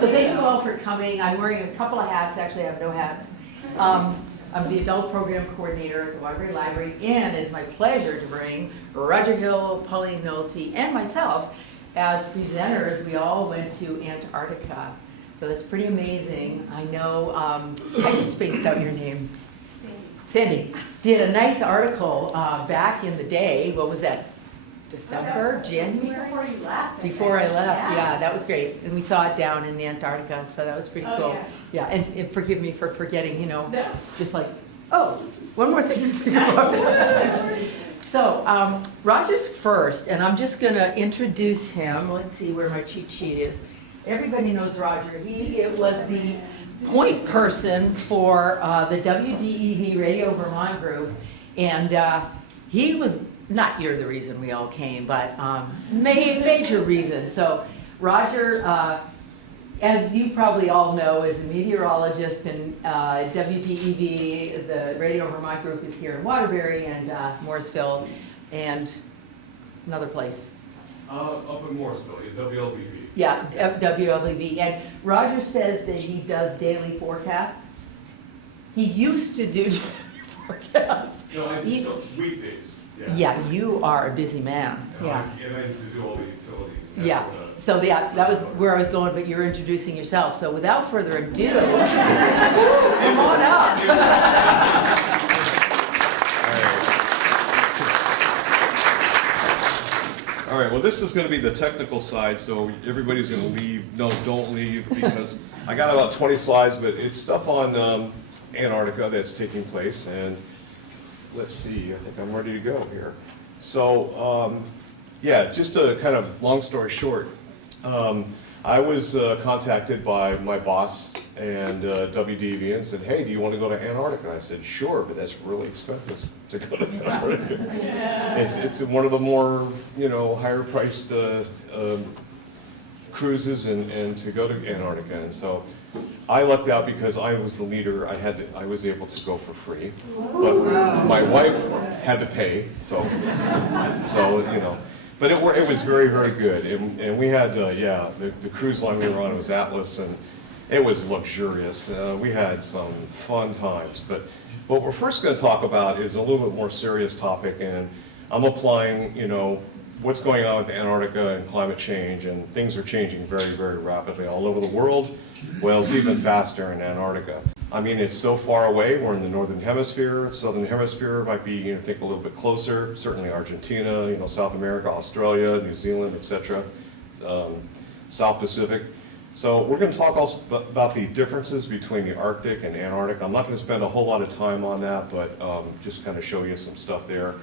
So thank you all for coming. I'm wearing a couple of hats. Actually, I have no hats. I'm the adult program coordinator at the Waterbury Library, and it's my pleasure to bring Roger Hill, Pauline Nolte, and myself as presenters. We all went to Antarctica, so that's pretty amazing. I know, I just spaced out your name. Sandy did a nice article back in the day. What was that? December, January? Before you left. Before I left, yeah, that was great. And we saw it down in Antarctica, so that was pretty cool. Yeah. Yeah, and forgive me for forgetting, No. just like, oh, one more thing to think about. So, Roger's first, and I'm just gonna introduce him. Let's see where my cheat sheet is. Everybody knows Roger. He was the point person for the WDEV Radio Vermont group, and he was, not you're the reason we all came, but major reason. So Roger, as you probably all know, is a meteorologist, and WDEV, the Radio Vermont group, is here in Waterbury and Morrisville and another place. Up in Morrisville, WLBV. Yeah, WLEV. And Roger says that he does daily forecasts. He used to do daily forecasts. No, I just go weekdays. Yeah, you are a busy man. And Yeah. and I used to do all the utilities. Yeah. So yeah, that was where I was going, but you're introducing yourself. So without further ado, come on up. All right, well, this is going to be the technical side, so everybody's going to leave. No, don't leave, because I got about 20 slides, but it's stuff on Antarctica that's taking place. And let's see, I think I'm ready to go here. So, yeah, just a kind of long story short, I was contacted by my boss and WDV and said, hey, do you want to go to Antarctica? I said, sure, but that's really expensive to go to Antarctica. It's one of the more, higher priced cruises and to go to Antarctica. And so I lucked out because I was the leader. I was able to go for free, but my wife had to pay. So but it was very, very good. And we had, the cruise line we were on was Atlas, and it was luxurious. We had some fun times. But what we're first going to talk about is a little bit more serious topic, and I'm applying, what's going on with Antarctica and climate change, and things are changing very, very rapidly all over the world. Well, it's even faster in Antarctica. I mean, it's so far away. We're in the northern hemisphere. Southern hemisphere might be, think a little bit closer. Certainly Argentina, South America, Australia, New Zealand, etc. South Pacific. So we're going to talk also about the differences between the Arctic and Antarctic. I'm not going to spend a whole lot of time on that, but just kind of show you some stuff there.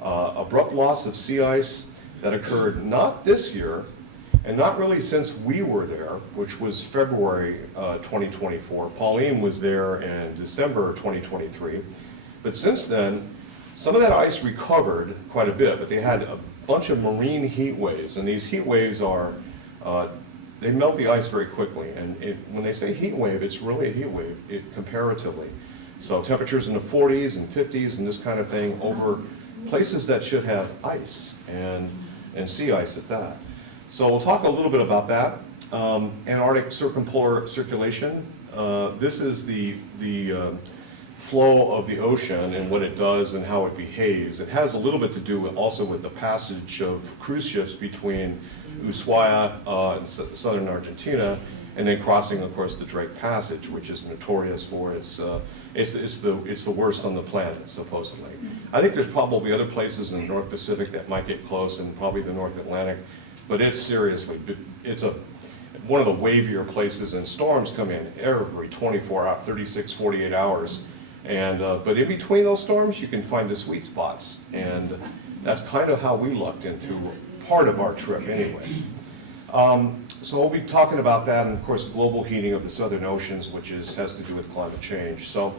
Abrupt loss of sea ice that occurred not this year, and not really since we were there, which was February 2024. Pauline was there in December 2023. But since then, some of that ice recovered quite a bit, but they had a bunch of marine heat waves. And these heat waves are, they melt the ice very quickly. And when they say heat wave, it's really a heat wave comparatively. So temperatures in the 40s and 50s and this kind of thing over places that should have ice and sea ice at that. So we'll talk a little bit about that. Antarctic circumpolar circulation. This is the flow of the ocean and what it does and how it behaves. It has a little bit to do also with the passage of cruise ships between Ushuaia and southern Argentina, and then crossing, of course, the Drake Passage, which is notorious for it's the worst on the planet, supposedly. I think there's probably other places in the North Pacific that might get close, and probably the North Atlantic. But it's one of the wavier places, and storms come in every 24 hours, 36, 48 hours. And, but in between those storms, you can find the sweet spots. And that's kind of how we lucked into part of our trip anyway. So we'll be talking about that, and of course, global heating of the southern oceans, which has to do with climate change. So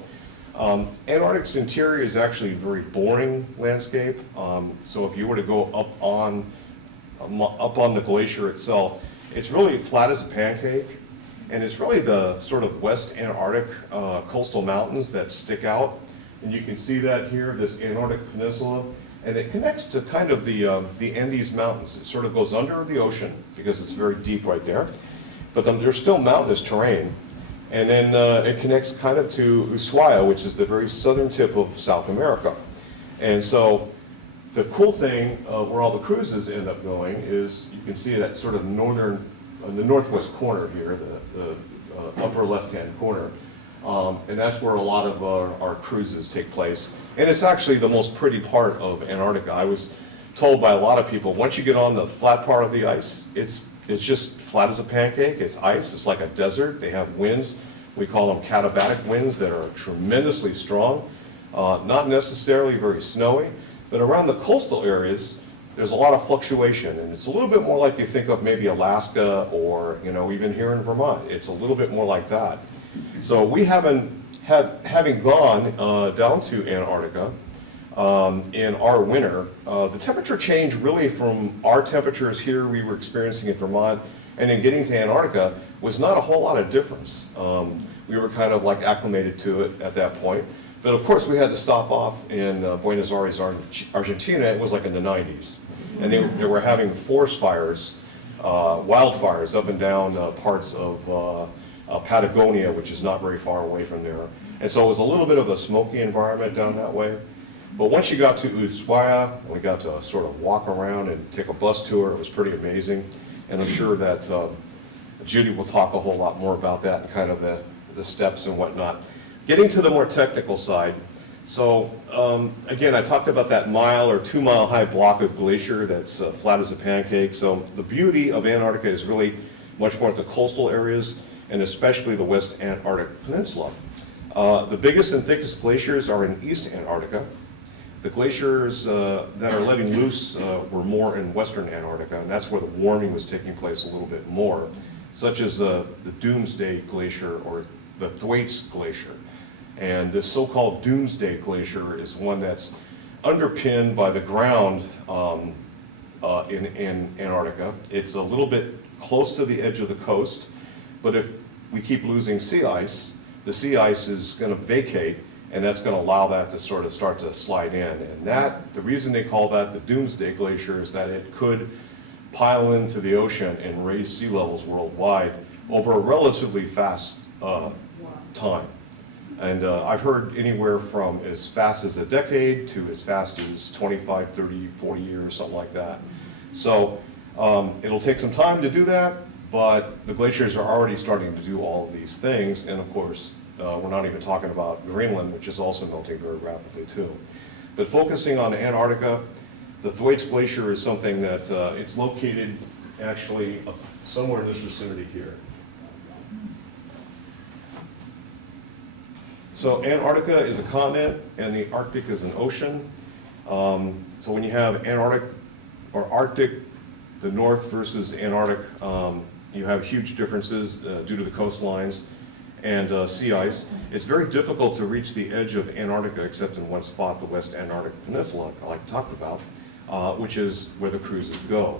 Antarctic's interior is actually a very boring landscape. So if you were to go up on the glacier itself, it's really flat as a pancake, and it's really the sort of West Antarctic coastal mountains that stick out. And you can see that here, this Antarctic Peninsula, and it connects to kind of the Andes Mountains. It sort of goes under the ocean because it's very deep right there. but there's still mountainous terrain. And then it connects kind of to Ushuaia, which is the very southern tip of South America. And so the cool thing where all the cruises end up going is you can see that sort of northern, the northwest corner here, the upper left-hand corner. And that's where a lot of our cruises take place. And it's actually the most pretty part of Antarctica. I was told by a lot of people, once you get on the flat part of the ice, it's just flat as a pancake. It's ice. It's like a desert. They have winds. We call them katabatic winds that are tremendously strong. Not necessarily very snowy, but around the coastal areas, there's a lot of fluctuation. And it's a little bit more like you think of maybe Alaska or, even here in Vermont. It's a little bit more like that. So we having gone down to Antarctica in our winter, the temperature change really from our temperatures here we were experiencing in Vermont and then getting to Antarctica was not a whole lot of difference. We were kind of like acclimated to it at that point. But of course we had to stop off in Buenos Aires, Argentina. It was like in the 90s. And they were having forest fires, wildfires up and down parts of Patagonia, which is not very far away from there. And so it was a little bit of a smoky environment down that way. But once you got to Ushuaia, we got to sort of walk around and take a bus tour. It was pretty amazing. And I'm sure that Judy will talk a whole lot more about that and kind of the steps and whatnot. Getting to the more technical side. So again, I talked about that 1 or 2 mile high block of glacier that's flat as a pancake. So the beauty of Antarctica is really much more at the coastal areas and especially the West Antarctic Peninsula. The biggest and thickest glaciers are in East Antarctica. The glaciers that are letting loose were more in Western Antarctica, and that's where the warming was taking place a little bit more, such as the Doomsday Glacier or the Thwaites Glacier. And this so-called Doomsday Glacier is one that's underpinned by the ground in Antarctica. It's a little bit close to the edge of the coast, but if we keep losing sea ice, the sea ice is going to vacate, and that's going to allow that to sort of start to slide in. And the reason they call that the Doomsday Glacier is that it could pile into the ocean and raise sea levels worldwide over a relatively fast time. And I've heard anywhere from as fast as a decade to as fast as 25, 30, 40 years, something like that. So it'll take some time to do that, but the glaciers are already starting to do all of these things. And of course, we're not even talking about Greenland, which is also melting very rapidly too. But focusing on Antarctica, the Thwaites Glacier is something that it's located actually somewhere in this vicinity here. So Antarctica is a continent and the Arctic is an ocean. So when you have Antarctic or Arctic, the North versus Antarctic, you have huge differences due to the coastlines and sea ice. It's very difficult to reach the edge of Antarctica except in one spot, the West Antarctic Peninsula, like I talked about, which is where the cruises go.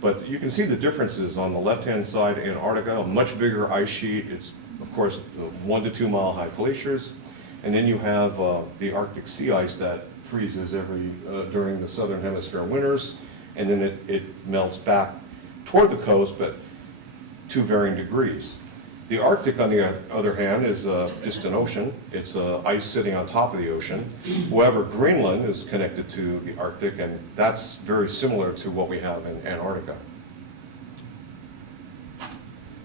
But you can see the differences on the left-hand side. Antarctica, a much bigger ice sheet. It's, of course, 1 to 2 mile high glaciers. And then you have the Arctic sea ice that freezes during the southern hemisphere winters, and then it melts back toward the coast, but to varying degrees. The Arctic, on the other hand, is just an ocean. It's ice sitting on top of the ocean. However, Greenland is connected to the Arctic, and that's very similar to what we have in Antarctica.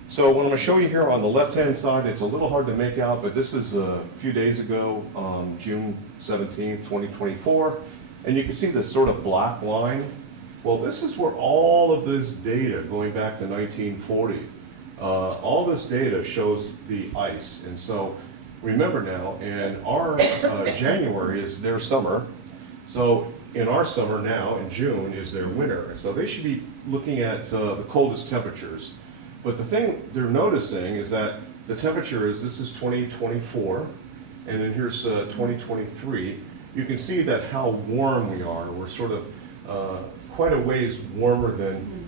So what I'm going to show you here on the left-hand side, it's a little hard to make out, but this is a few days ago, June 17th, 2024, and you can see this sort of black line. Well, this is where all of this data, going back to 1940, all this data shows the ice. And so remember now, in our January is their summer, so in our summer now, in June, is their winter. And so they should be looking at the coldest temperatures. But the thing they're noticing is that the temperature this is 2024, and then here's 2023. You can see that how warm we are. We're sort of quite a ways warmer than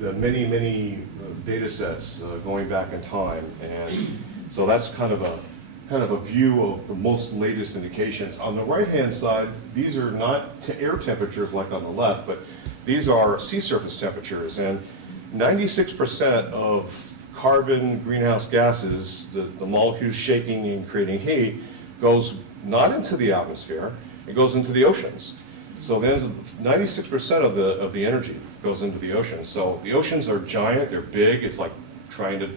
the many data sets going back in time. And so that's kind of a view of the most latest indications. On the right-hand side, these are not air temperatures like on the left, but these are sea surface temperatures. And 96% of carbon, greenhouse gases, the molecules shaking and creating heat, goes not into the atmosphere, it goes into the oceans. So then 96% of the energy goes into the oceans. So the oceans are giant, they're big, it's like trying to,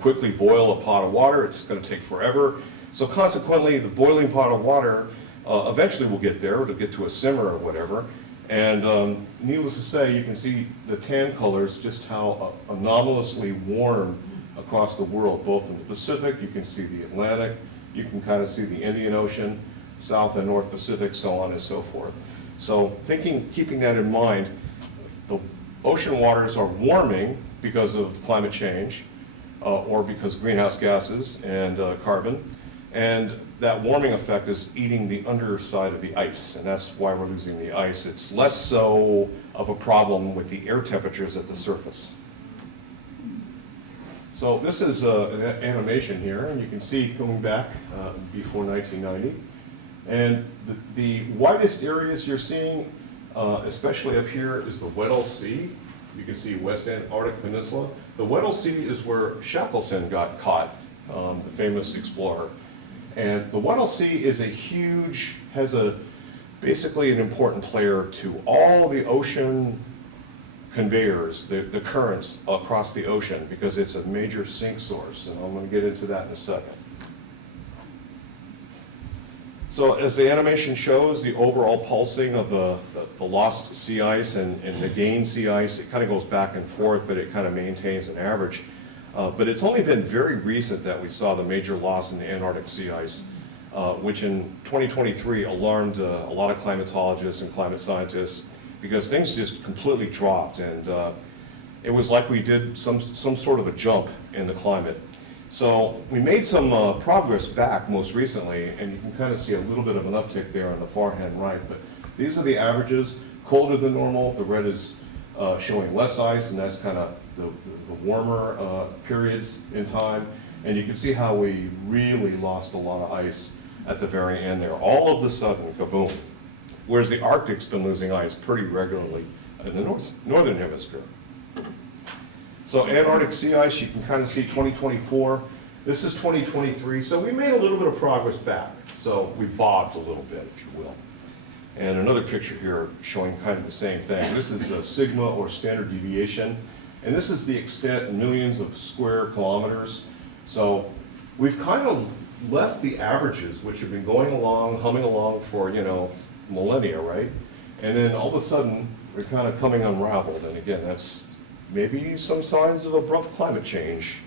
quickly boil a pot of water, it's gonna take forever. So consequently, the boiling pot of water eventually will get there, it'll get to a simmer or whatever. And needless to say, you can see the tan colors, just how anomalously warm across the world, both in the Pacific, you can see the Atlantic, you can kind of see the Indian Ocean, South and North Pacific, so on and so forth. So keeping that in mind, the ocean waters are warming because of climate change, or because of greenhouse gases and carbon, and that warming effect is eating the underside of the ice, and that's why we're losing the ice. It's less so of a problem with the air temperatures at the surface. So this is an animation here, and you can see going back before 1990. And the widest areas you're seeing, especially up here, is the Weddell Sea. You can see West Antarctic Peninsula. The Weddell Sea is where Shackleton got caught, the famous explorer. And the Weddell Sea is basically an important player to all the ocean conveyors, the currents across the ocean, because it's a major sink source, and I'm going to get into that in a second. So as the animation shows, the overall pulsing of the lost sea ice and the gained sea ice, it kind of goes back and forth, but it kind of maintains an average. But it's only been very recent that we saw the major loss in the Antarctic sea ice, which in 2023 alarmed a lot of climatologists and climate scientists, because things just completely dropped, and it was like we did some sort of a jump in the climate. So we made some progress back most recently, and you can kind of see a little bit of an uptick there on the far hand right, but these are the averages, colder than normal. The red is showing less ice, and that's kind of the warmer periods in time, and you can see how we really lost a lot of ice at the very end there. All of a sudden, kaboom. Whereas the Arctic's been losing ice pretty regularly in the northern hemisphere. So Antarctic sea ice, you can kind of see 2024. This is 2023, so we made a little bit of progress back. So we bobbed a little bit, if you will. And another picture here showing kind of the same thing. This is a sigma, or standard deviation, and this is the extent in millions of square kilometers. So we've kind of left the averages, which have been going along, humming along for, millennia, right? And then all of a sudden, we're kind of coming unraveled, and again, that's maybe some signs of abrupt climate change.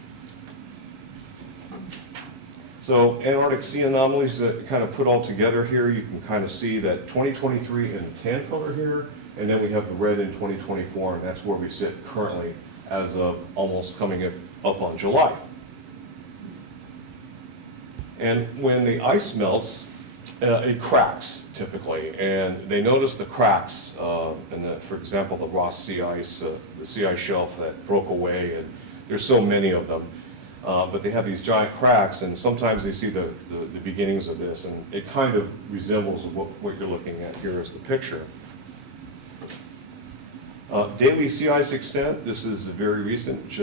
So Antarctic sea anomalies that kind of put all together here, you can kind of see that 2023 in the tan color here, and then we have the red in 2024, and that's where we sit currently as of almost coming up on July. And when the ice melts, it cracks typically, and they notice the cracks for example, the Ross sea ice, the sea ice shelf that broke away, and there's so many of them, but they have these giant cracks, and sometimes they see the beginnings of this, and it kind of resembles what you're looking at here as the picture. Daily sea ice extent, this is very recent,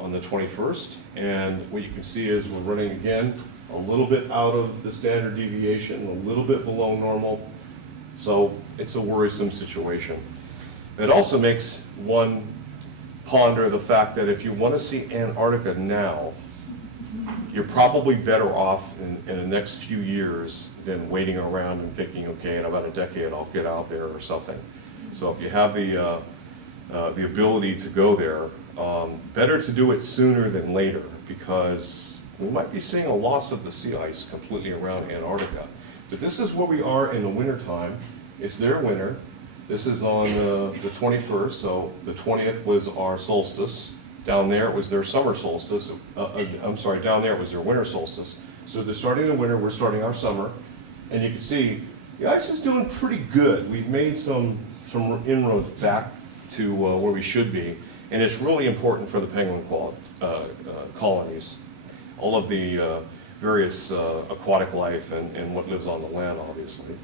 on the 21st, and what you can see is we're running again a little bit out of the standard deviation, a little bit below normal, so it's a worrisome situation. It also makes one ponder the fact that if you want to see Antarctica now, you're probably better off in the next few years than waiting around and thinking, okay, in about a decade I'll get out there or something. So if you have the ability to go there, better to do it sooner than later, because we might be seeing a loss of the sea ice completely around Antarctica. But this is where we are in the wintertime. It's their winter. This is on the 21st, so the 20th was our solstice. Down there it was their summer solstice. I'm sorry, down there it was their winter solstice. So they're starting the winter, we're starting our summer. And you can see the ice is doing pretty good. We've made some inroads back to where we should be. And it's really important for the penguin colonies. All of the various aquatic life and what lives on the land, obviously.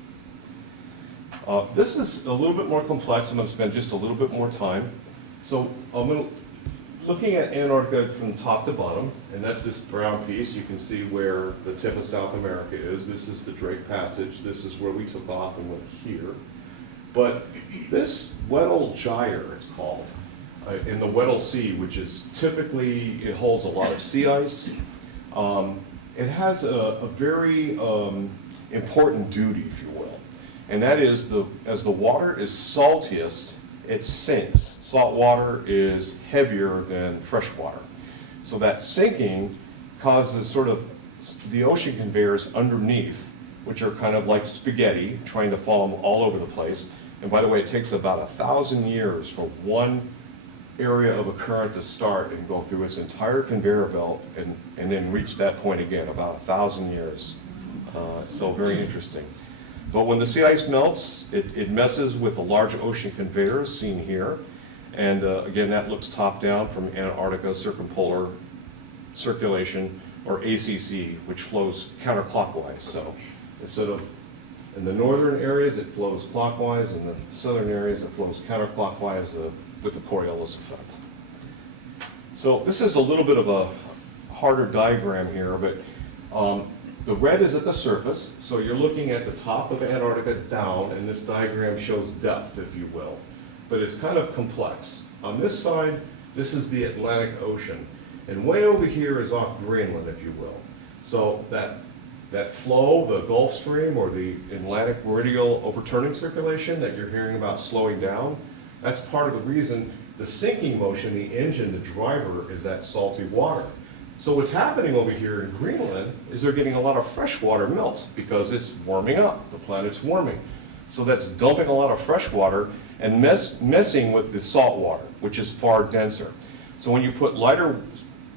This is a little bit more complex. I'm going to spend just a little bit more time. So I'm going to looking at Antarctica from top to bottom, and that's this brown piece, you can see where the tip of South America is. This is the Drake Passage. This is where we took off and went here. But this Weddell Gyre, it's called, in the Weddell Sea, which is typically, it holds a lot of sea ice. It has a very important duty, if you will, and that is as the water is saltiest, it sinks. Salt water is heavier than fresh water. So that sinking causes sort of the ocean conveyors underneath, which are kind of like spaghetti, trying to fall all over the place. And by the way, it takes about 1,000 years for one area of a current to start and go through its entire conveyor belt and then reach that point again, about 1,000 years. So very interesting. But when the sea ice melts, it messes with the large ocean conveyors seen here. And again, that looks top down from Antarctica circumpolar circulation, or ACC, which flows counterclockwise. So instead of in the northern areas, it flows clockwise. In the southern areas, it flows counterclockwise with the Coriolis effect. So this is a little bit of a harder diagram here, but the red is at the surface, so you're looking at the top of Antarctica down, and this diagram shows depth, if you will. But it's kind of complex. On this side, this is the Atlantic Ocean, and way over here is off Greenland, if you will. So that flow, the Gulf Stream or the Atlantic Meridional overturning circulation that you're hearing about slowing down, that's part of the reason the sinking motion, the engine, the driver, is that salty water. So what's happening over here in Greenland is they're getting a lot of freshwater melt because it's warming up, the planet's warming. So that's dumping a lot of fresh water and messing with the salt water, which is far denser. So when you put lighter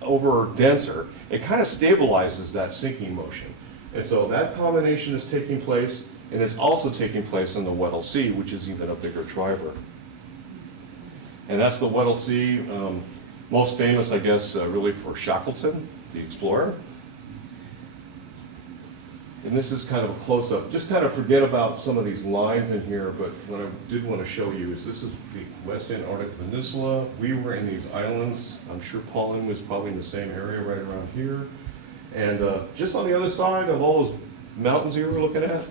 over denser, it kind of stabilizes that sinking motion. And so that combination is taking place, and it's also taking place in the Weddell Sea, which is even a bigger driver. And that's the Weddell Sea, most famous, I guess, really for Shackleton, the explorer. And this is kind of a close-up. Just kind of forget about some of these lines in here, but what I did want to show you is this is the West Antarctic Peninsula. We were in these islands. I'm sure Pauline was probably in the same area right around here. And just on the other side of all those mountains you were looking at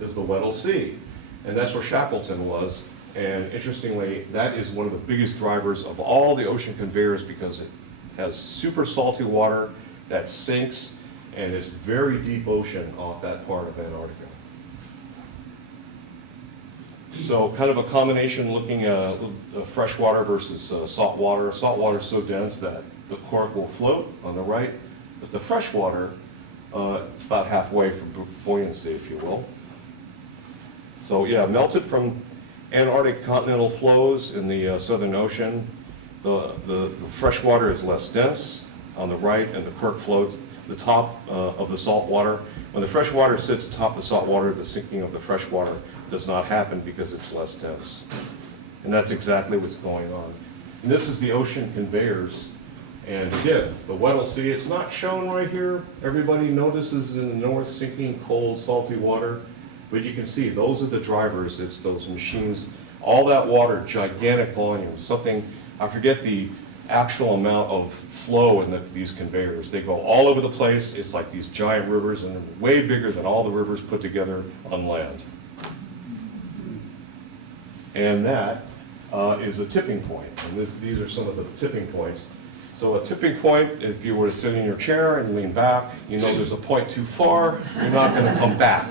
is the Weddell Sea. And that's where Shackleton was. And interestingly, that is one of the biggest drivers of all the ocean conveyors because it has super salty water that sinks, and it's very deep ocean off that part of Antarctica. So kind of a combination looking at fresh water versus salt water. Salt water is so dense that the cork will float on the right, but the fresh water is about halfway from buoyancy, if you will. So yeah, melted from Antarctic continental flows in the Southern Ocean. The fresh water is less dense on the right, and the cork floats the top of the salt water. When the fresh water sits atop the salt water, the sinking of the fresh water does not happen because it's less dense. And that's exactly what's going on. And this is the ocean conveyors. And again, the Weddell Sea, it's not shown right here. Everybody notices in the north sinking cold, salty water. But you can see those are the drivers. It's those machines. All that water, gigantic volume, something, I forget the actual amount of flow in these conveyors. They go all over the place. It's like these giant rivers, and they're way bigger than all the rivers put together on land. And that is a tipping point. And these are some of the tipping points. So a tipping point, if you were to sit in your chair and lean back, you know there's a point too far, you're not going to come back.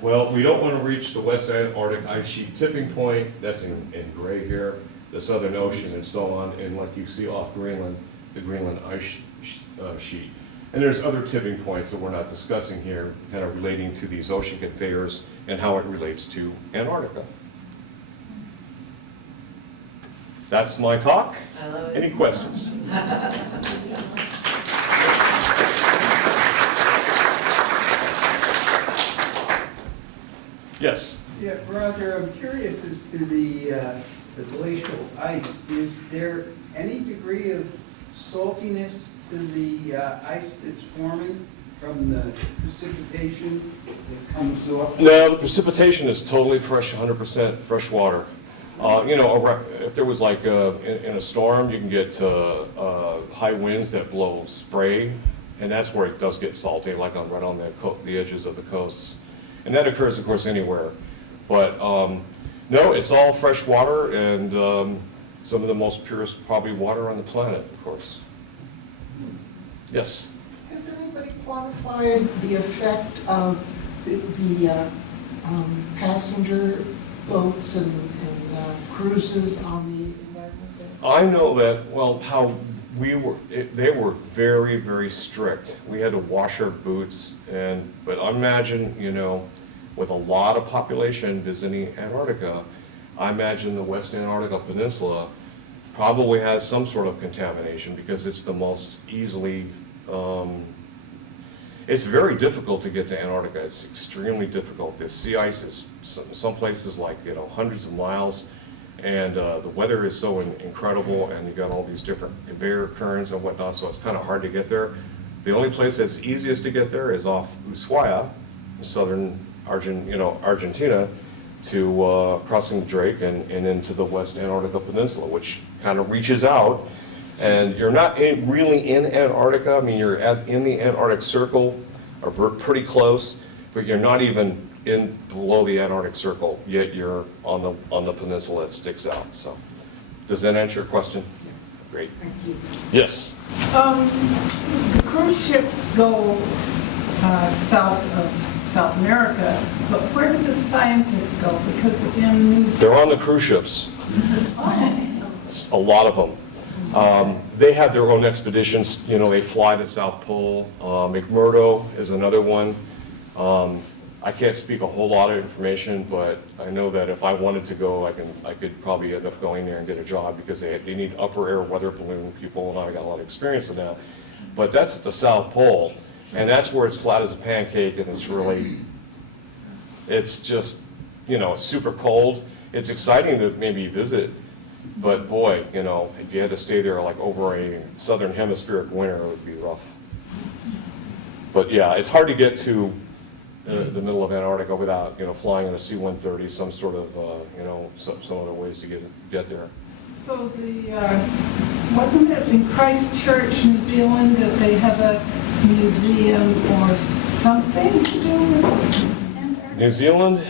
Well, we don't want to reach the West Antarctic ice sheet tipping point. That's in gray here, the Southern Ocean and so on, and like you see off Greenland, the Greenland ice sheet. And there's other tipping points that we're not discussing here, kind of relating to these ocean conveyors and how it relates to Antarctica. That's my talk. I love it. Any questions? Yes. Yeah, Roger, I'm curious as to the glacial ice. Is there any degree of saltiness to the ice that's forming from the precipitation that comes off? No, the precipitation is totally fresh, 100% fresh water. You know, if there was like in a storm, you can get high winds that blow spray, and that's where it does get salty, like right on the edges of the coasts. And that occurs, of course, anywhere. But no, it's all fresh water and some of the most purest probably water on the planet, of course. Yes? Has anybody quantified the effect of the passenger boats and cruises on the environment there? I know that, well, how they were very, very strict. We had to wash our boots, but imagine, with a lot of population visiting Antarctica, I imagine the West Antarctica Peninsula probably has some sort of contamination because it's the most easily, it's very difficult to get to Antarctica. It's extremely difficult. The sea ice is some places like, hundreds of miles, and the weather is so incredible, and you got all these different conveyor currents and whatnot, so it's kind of hard to get there. The only place that's easiest to get there is off Ushuaia, southern Argentina, to crossing Drake and into the West Antarctica Peninsula, which kind of reaches out. And you're not really in Antarctica. I mean, you're in the Antarctic Circle, or pretty close, but you're not even below the Antarctic Circle, yet you're on the peninsula that sticks out. So, does that answer your question? Great. Thank you. Yes. The cruise ships go south of South America, but where do the scientists go? Because in New Zealand... They're on the cruise ships. It's a lot of them. They have their own expeditions. They fly to South Pole. McMurdo is another one. I can't speak a whole lot of information, but I know that if I wanted to go, I could probably end up going there and get a job because they need upper air weather balloon people, and I got a lot of experience in that. But that's at the South Pole, and that's where it's flat as a pancake, and it's just, it's super cold. It's exciting to maybe visit, but boy, if you had to stay there like over a southern hemispheric winter, it would be rough. But yeah, it's hard to get to the middle of Antarctica without, flying in a C-130, some sort of, some other ways to get there. So wasn't it in Christchurch, New Zealand, that they have a museum or something to do with Antarctica? New Zealand,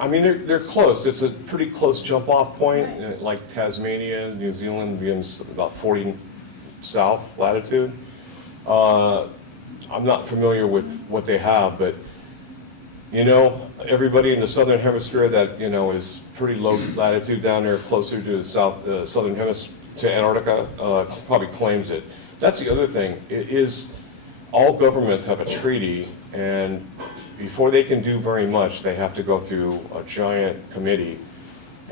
I mean, they're close. It's a pretty close jump-off point, like Tasmania, New Zealand being about 40 south latitude. I'm not familiar with what they have, but everybody in the southern hemisphere that is pretty low latitude down there, closer to the southern hemisphere, to Antarctica, probably claims it. That's the other thing. It is all governments have a treaty, and before they can do very much, they have to go through a giant committee,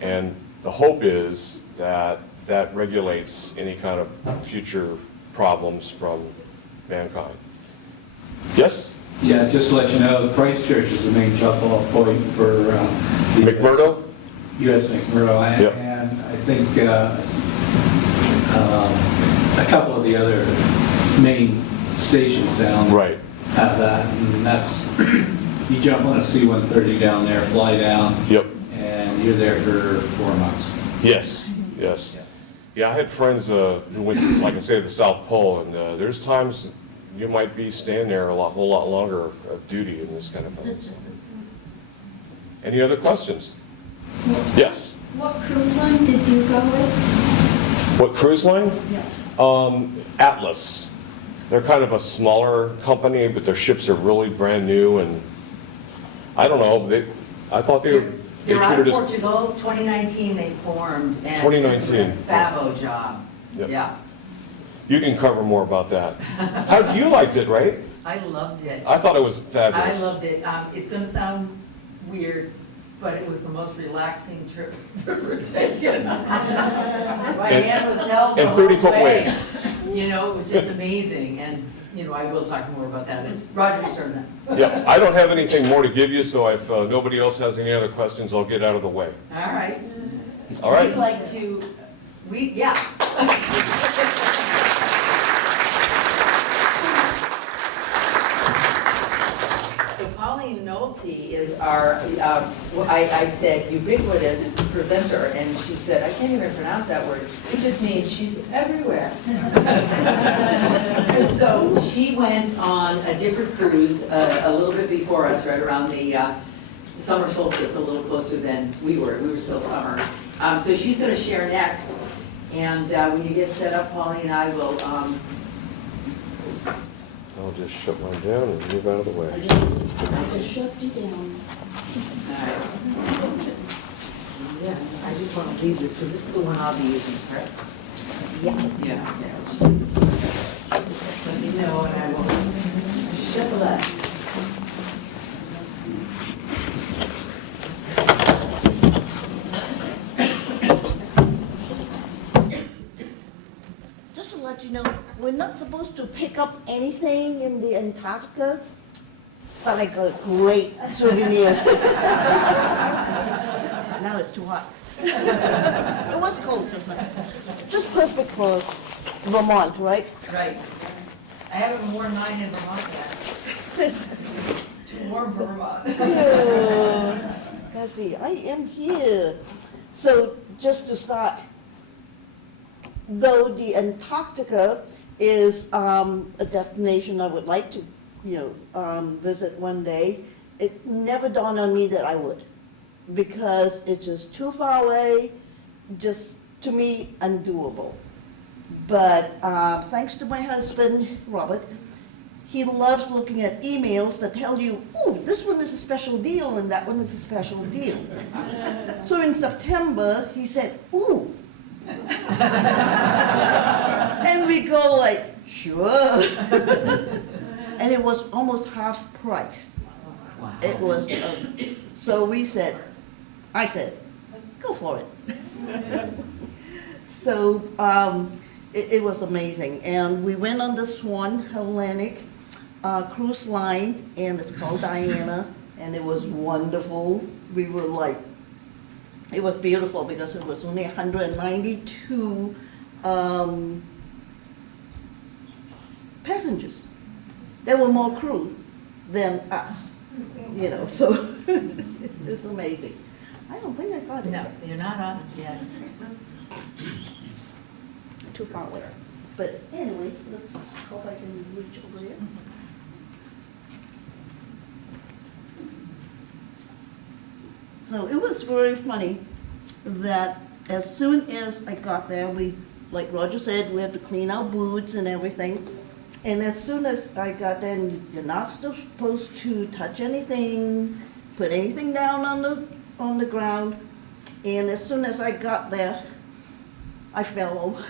and the hope is that that regulates any kind of future problems from mankind. Yes? Yeah, just to let you know, Christchurch is the main jump-off point for McMurdo? U.S. McMurdo, Yep. and I think a couple of the other main stations down Right. have that, and that's, you jump on a C-130 down there, fly down, Yep. and you're there for 4 months. Yes, yes. Yeah, I had friends who went, like I say, to the South Pole, and there's times you might be staying there a whole lot longer of duty in this kind of thing. So. Any other questions? Yes. What cruise line did you go with? What cruise line? Yeah. Atlas. They're kind of a smaller company, but their ships are really brand new, and I don't know. I thought they They're out of treated us. Portugal, 2019 they formed. And 2019. did a fabo job. Yep. Yeah. You can cover more about that. How you liked it, right? I loved it. I thought it was I fabulous. loved it. It's going to sound weird, but it was the most relaxing trip I've ever taken. My hand was held the And whole 30-foot way. waves. It was just amazing, and I will talk more about that. It's Roger's turn then. Yeah, I don't have anything more to give you, so if nobody else has any other questions, I'll get out of the way. All right. All right. We'd like to, yeah. So Pauline Nolte is our well, I said ubiquitous presenter, and she said, I can't even pronounce that word. It just means she's everywhere. And so she went on a different cruise a little bit before us, right around the summer solstice, a little closer than we were. We were still summer. So she's going to share next. And when you get set up, Polly and I will, I'll just shut mine down and move out of the way. I just shut you down. yeah, I just want to leave this, because this is the one I'll be using, correct? Yeah. Yeah, I'll just leave this one. Let me know, and I will shut the left. Just to let you know, we're not supposed to pick up anything in the Antarctica, but I got great souvenirs. Now it's too hot. It was cold just now. Just perfect for Vermont, right? Right. I haven't worn mine in Vermont yet. Too warm for Vermont. Yeah. Let's see, I am here. So just to start, though the Antarctica is a destination I would like to, visit one day, it never dawned on me that I would, because it's just too far away, just to me undoable. But thanks to my husband, Robert, he loves looking at emails that tell you, oh, this one is a special deal and that one is a special deal. So in September, he said, ooh. And we go like, sure. And it was almost half price. Wow. It was, so I said, go for it. So it was amazing. And we went on the Swan Hellenic cruise line, and it's called Diana, and it was wonderful. We were like, it was beautiful because it was only 192 passengers. There were more crew than us, so it's amazing. I don't think I got it. No, you're not on it yet. Too far away. But anyway, let's hope I can reach over here. So it was very funny that as soon as I got there, like Roger said, we have to clean our boots and everything. And as soon as I got there, and you're not supposed to touch anything, put anything down on the ground. And as soon as I got there, I fell over.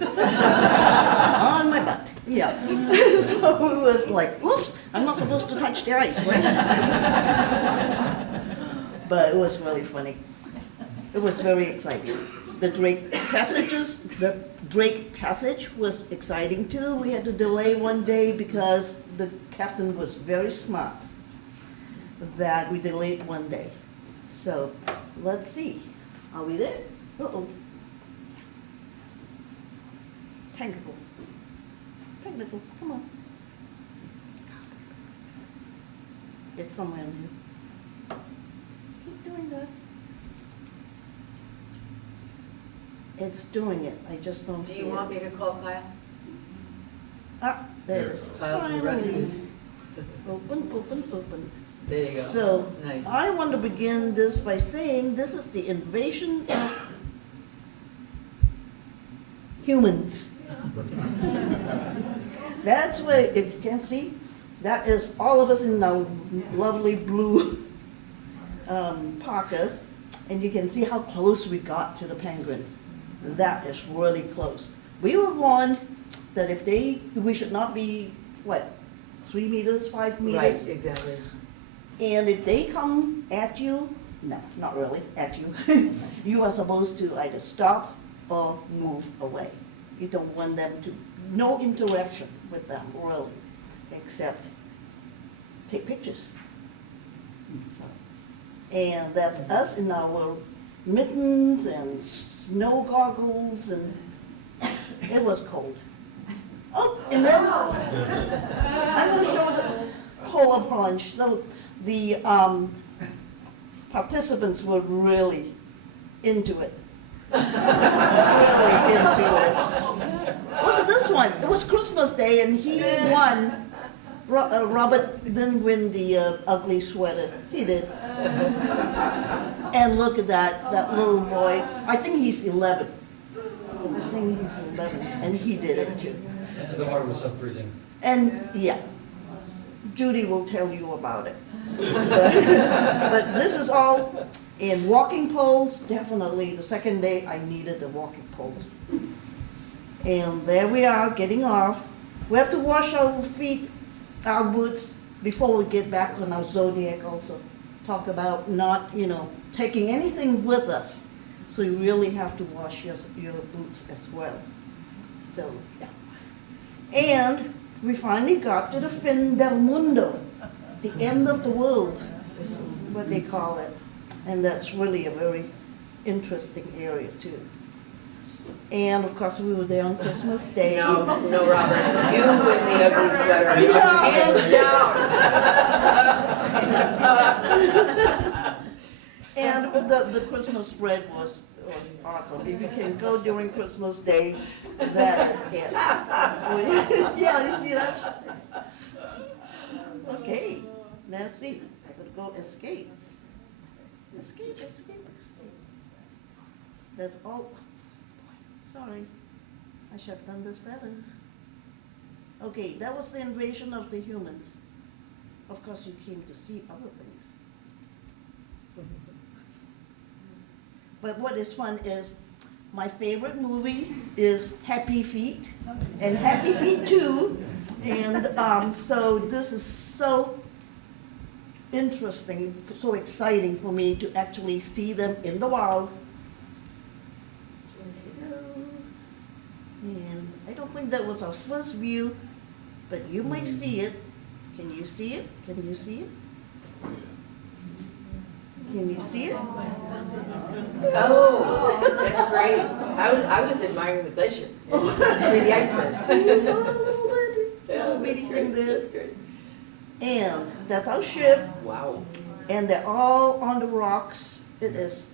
On my butt, yeah. So it was like, whoops, I'm not supposed to touch the ice, right? But it was really funny. It was very exciting. The Drake Passage was exciting too. We had to delay one day because the captain was very smart that we delayed one day. So let's see. Are we there? Uh-oh. Technical, come on. It's somewhere in here. Keep doing that. It's doing it, I just don't Do see you it. want me to call Kyle? Ah, there it is. Kyle's the Finally. resident. Open. There you go. So, Nice. I want to begin this by saying this is the invasion of humans. That's where, if you can see, that is all of us in our lovely blue parkas, and you can see how close we got to the penguins. That is really close. We were warned that we should not be, 3 meters, 5 meters? Right, exactly. And if they come at you, no, not really, at you, you are supposed to either stop or move away. You don't want them to, no interaction with them, really, except take pictures. So, and that's us in our mittens and snow goggles, and it was cold. Oh, and then I'm going to show the polar plunge. So the participants were really into it. Really into it. Look at this one. It was Christmas Day and he won. Robert didn't win the ugly sweater. He did. And look at that little boy. I think he's 11. I think he's 11, and he did it too. The water was sub-freezing. And, yeah, Judy will tell you about it. But this is all in walking poles, definitely. The second day, I needed the walking poles. And there we are, getting off. We have to wash our feet, our boots, before we get back on our Zodiac also. Talk about not, taking anything with us. So you really have to wash your boots as well. So, yeah. And we finally got to the Fin del Mundo, the end of the world, is what they call it. And that's really a very interesting area too. And of course, we were there on Christmas Day. No, Robert, you win the ugly sweater. Yeah. Hands down. And the Christmas spread was awesome. If you can go during Christmas Day, that is it. Yeah, you see that? Okay, let's see. I gotta go escape. Escape. That's all. Sorry, I should have done this better. Okay, that was the invasion of the humans. Of course, you came to see other things. But what is fun is, my favorite movie is Happy Feet, and Happy Feet 2. And so this is so interesting, so exciting for me to actually see them in the wild. And I don't think that was our first view, but you might see it. Can you see it? Can you see it? Can you see it? Oh, that's great. I was admiring the glacier. I mean, the iceberg. It's a little bitty thing there. That's great. And that's our ship, Wow. and they're all on the rocks. It is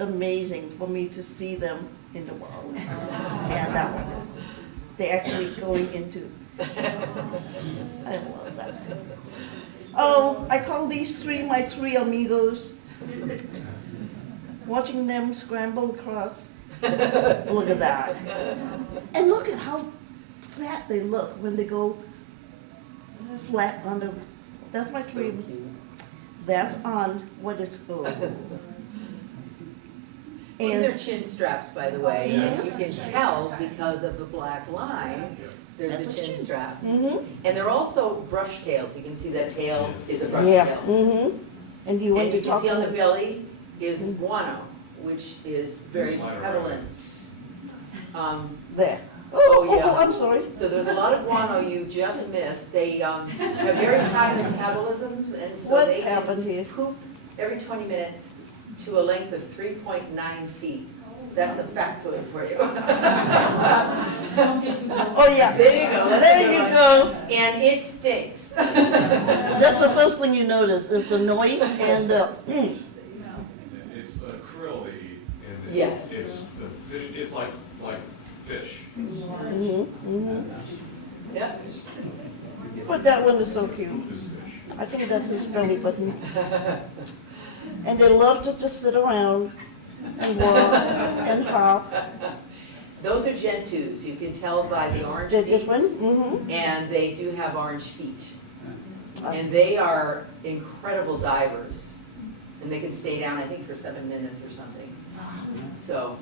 amazing for me to see them in the wild. And that one is, they're actually going into, I love that. Oh, I call these three my three amigos. Watching them scramble across. Look at that. And look at how fat they look when they go flat on the, that's my three. That's on what is called. These are chin straps, by the way. Yes. You can tell because of the black line. They're That's the a chin chin. strap. Mm-hmm. And they're also brush-tailed. You can see that tail is a brush Yeah, tail. mm-hmm. And you want And to you can talk see on the about, belly is guano, which is very prevalent. there. Oh, yeah. I'm sorry. So there's a lot of guano you just missed. They have very high metabolisms, and so What they can happened here? poop every 20 minutes to a length of 3.9 feet. That's a factoid for you. Oh, yeah. There you go. That's There a you good go. one. And it stinks. That's the first thing you notice, is the noise and the, It's acrylic and Yes. it's the fish, it's like fish. Yep. but that one is so cute. It's fish. I think that's his belly button. And they love to just sit around and walk and hop. Those are gentoos. You can tell by the orange They're feet. different. Mm-hmm. And they do have orange feet. And they are incredible divers. And they can stay down, I think, for 7 minutes or something. So,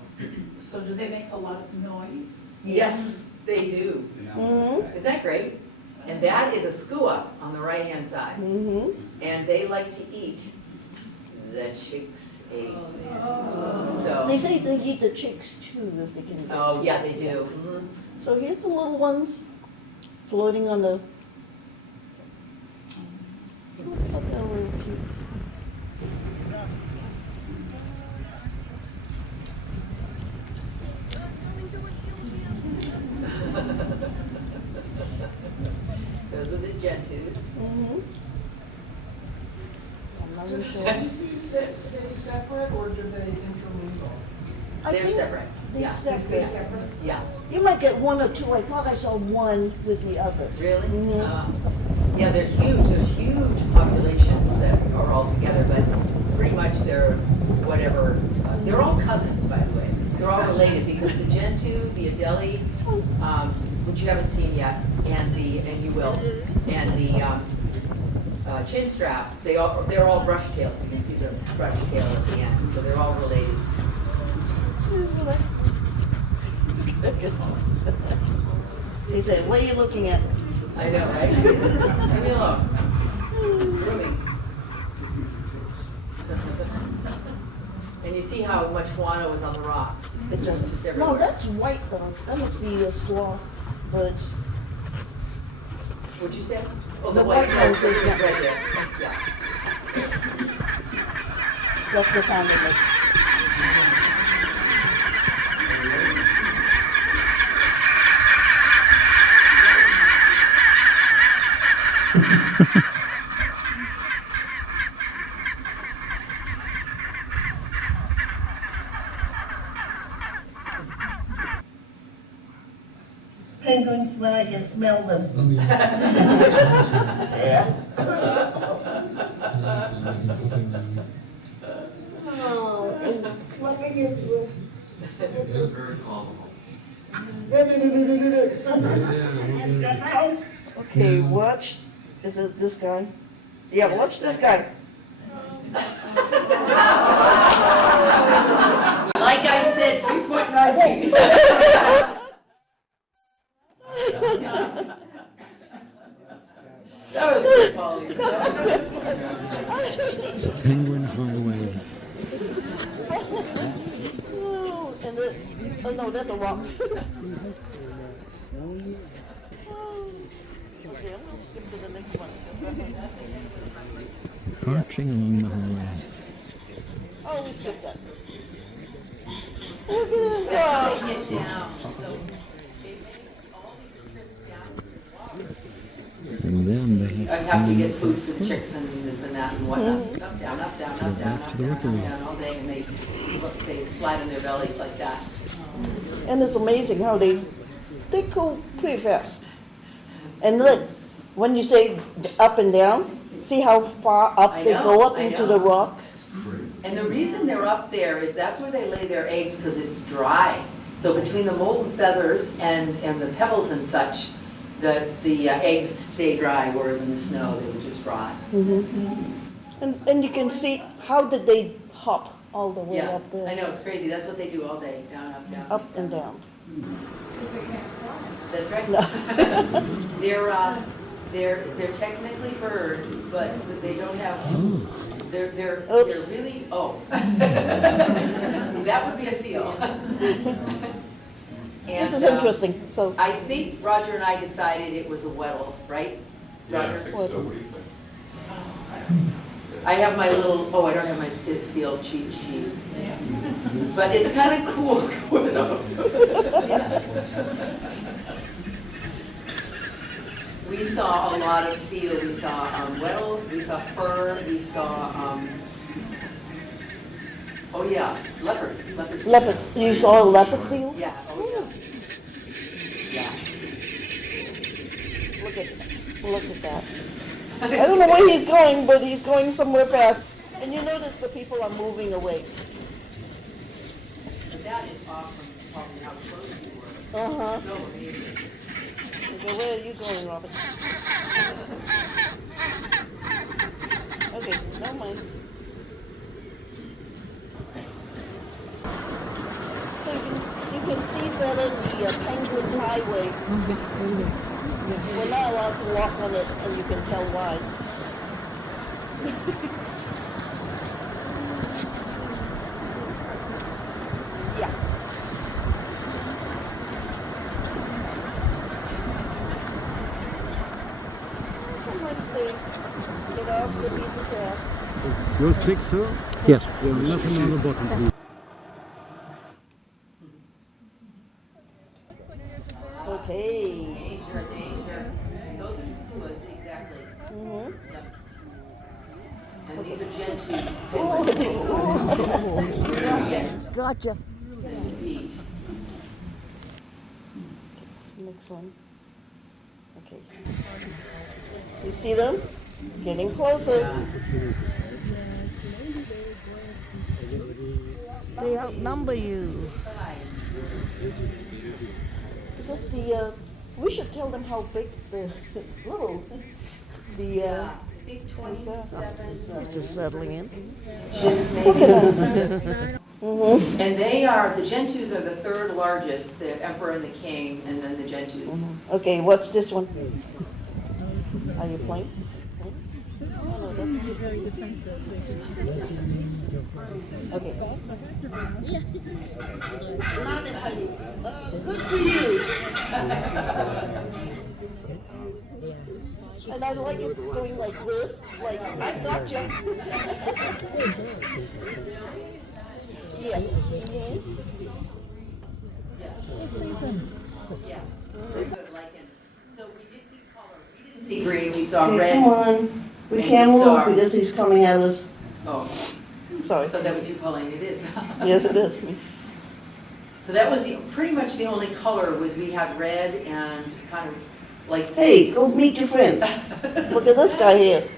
So do they make a lot of noise? yes, they do. Mm-hmm. Isn't that great? And that is a skua on the right-hand side. Mm-hmm. And they like to eat the chick's eggs. They So, say they eat the chicks too, if they can. get oh, to yeah, it. they do. Mhm. So here's the little ones floating on the. Looks like they're really cute. Those are the gentoos. Mm-hmm. And now Are Do you the sure? species stay separate or do they intermingle? I They're think separate, they yeah. They stay separate? Yeah, You might get one or two. I thought I saw one with the others. really? Mhm. Yeah, they're huge, there's huge populations that are all together, but pretty much they're whatever, they're all cousins, by the way. They're all related, because the gentoo, the adelie, which you haven't seen yet, and you will, and the chin strap, they're all brush-tailed. You can see the brush tail at the end, so they're all related. He said, what are you looking at? I know, right? Leave me alone. Grooming. And you see how much guano is on the rocks? It It's just, just no, everywhere. that's white though. That must be a sloth birds. What'd you say? Oh, The the white white nose ones is is right not- there. Yeah. That's the sound of it. Penguins when I can smell them. Oh, and fluffing is Very calm. Okay, watch. Is it this guy? Yeah, watch this guy. Like I said, 3.9 feet. That was good, Polly. That was good. Penguin Highway. Oh, and it, oh no, that's a rock. Okay, I'm gonna skip to the next one. Marching along the highway. Oh, we skipped that. Look at this guy. They get down, so they make all these trips down to the water. And then they I have to get food for the chicks and this and that and whatnot. Up, down, up, down, up, down, back up, to the down, up, Waterbury. down, all day, and they slide on their bellies like that. And it's amazing how they go pretty fast. And look, when you say up and down, see how far up I they know, go up I into know. the rock? And the reason they're up there is that's where they lay their eggs, because it's dry. So between the molten feathers and the pebbles and such, the eggs stay dry, whereas in the snow, they would just rot. And you can see, how did they hop all the way Yeah, up there? I know, it's crazy. That's what they do all day, down, up, down. Up and down. Because they can't fly. That's right. No. They're technically birds, but they don't have, they're Oops. really, oh. That would be a seal. This is And, interesting, so, I think Roger and I decided it was a Weddell, right? Yeah, I Roger? think so. What do you think? I have my little, oh, I don't have my seal cheat sheet. But it's kind of cool going up. We saw a lot of seal. We saw Weddell, we saw fur, we saw, oh yeah, leopard. Seal. leopard, you saw a leopard seal? Yeah, oh yeah. Yeah. Look at that. I don't know where he's going, but he's going somewhere fast. And you notice the people are moving away. But that is awesome, probably how close you were. Uh-huh. So amazing. Okay, where are you going, Robert? Okay, never mind. So you can see better the Penguin Highway. We're not allowed to walk on it, and you can tell why. Yeah. Sometimes they get off the beaten path. Yours fixed, sir? Yes. There are nothing on the bottom, please. Okay. Danger, danger. Those are skuas, exactly. Mm-hmm. Yep. And these are Gentoo Ooh, penguins. gotcha. 7 feet. Next one. Okay. You see them? Getting closer. They outnumber you. Size. Because we should tell them how big the little, Yeah, I think 27. it's just settling in. Inches Look maybe. at that. Mm-hmm. And the Gentoos are the third largest, the Emperor and the King, and then the Gentoos. Okay, what's this one? Are you playing? Okay. Not in hiding. Good for you. And I like it going like this, like, I got you. Yes. Mhm. Yes. Good lichens. So we did see color. We didn't see green, we saw Okay, red. come on. We and can't we saw- move because he's coming at us. Oh, Sorry. I thought that was you calling it is. Yes, it is. So that was pretty much the only color was we had red and kind of like. Hey, go meet your friends. Look at this guy here.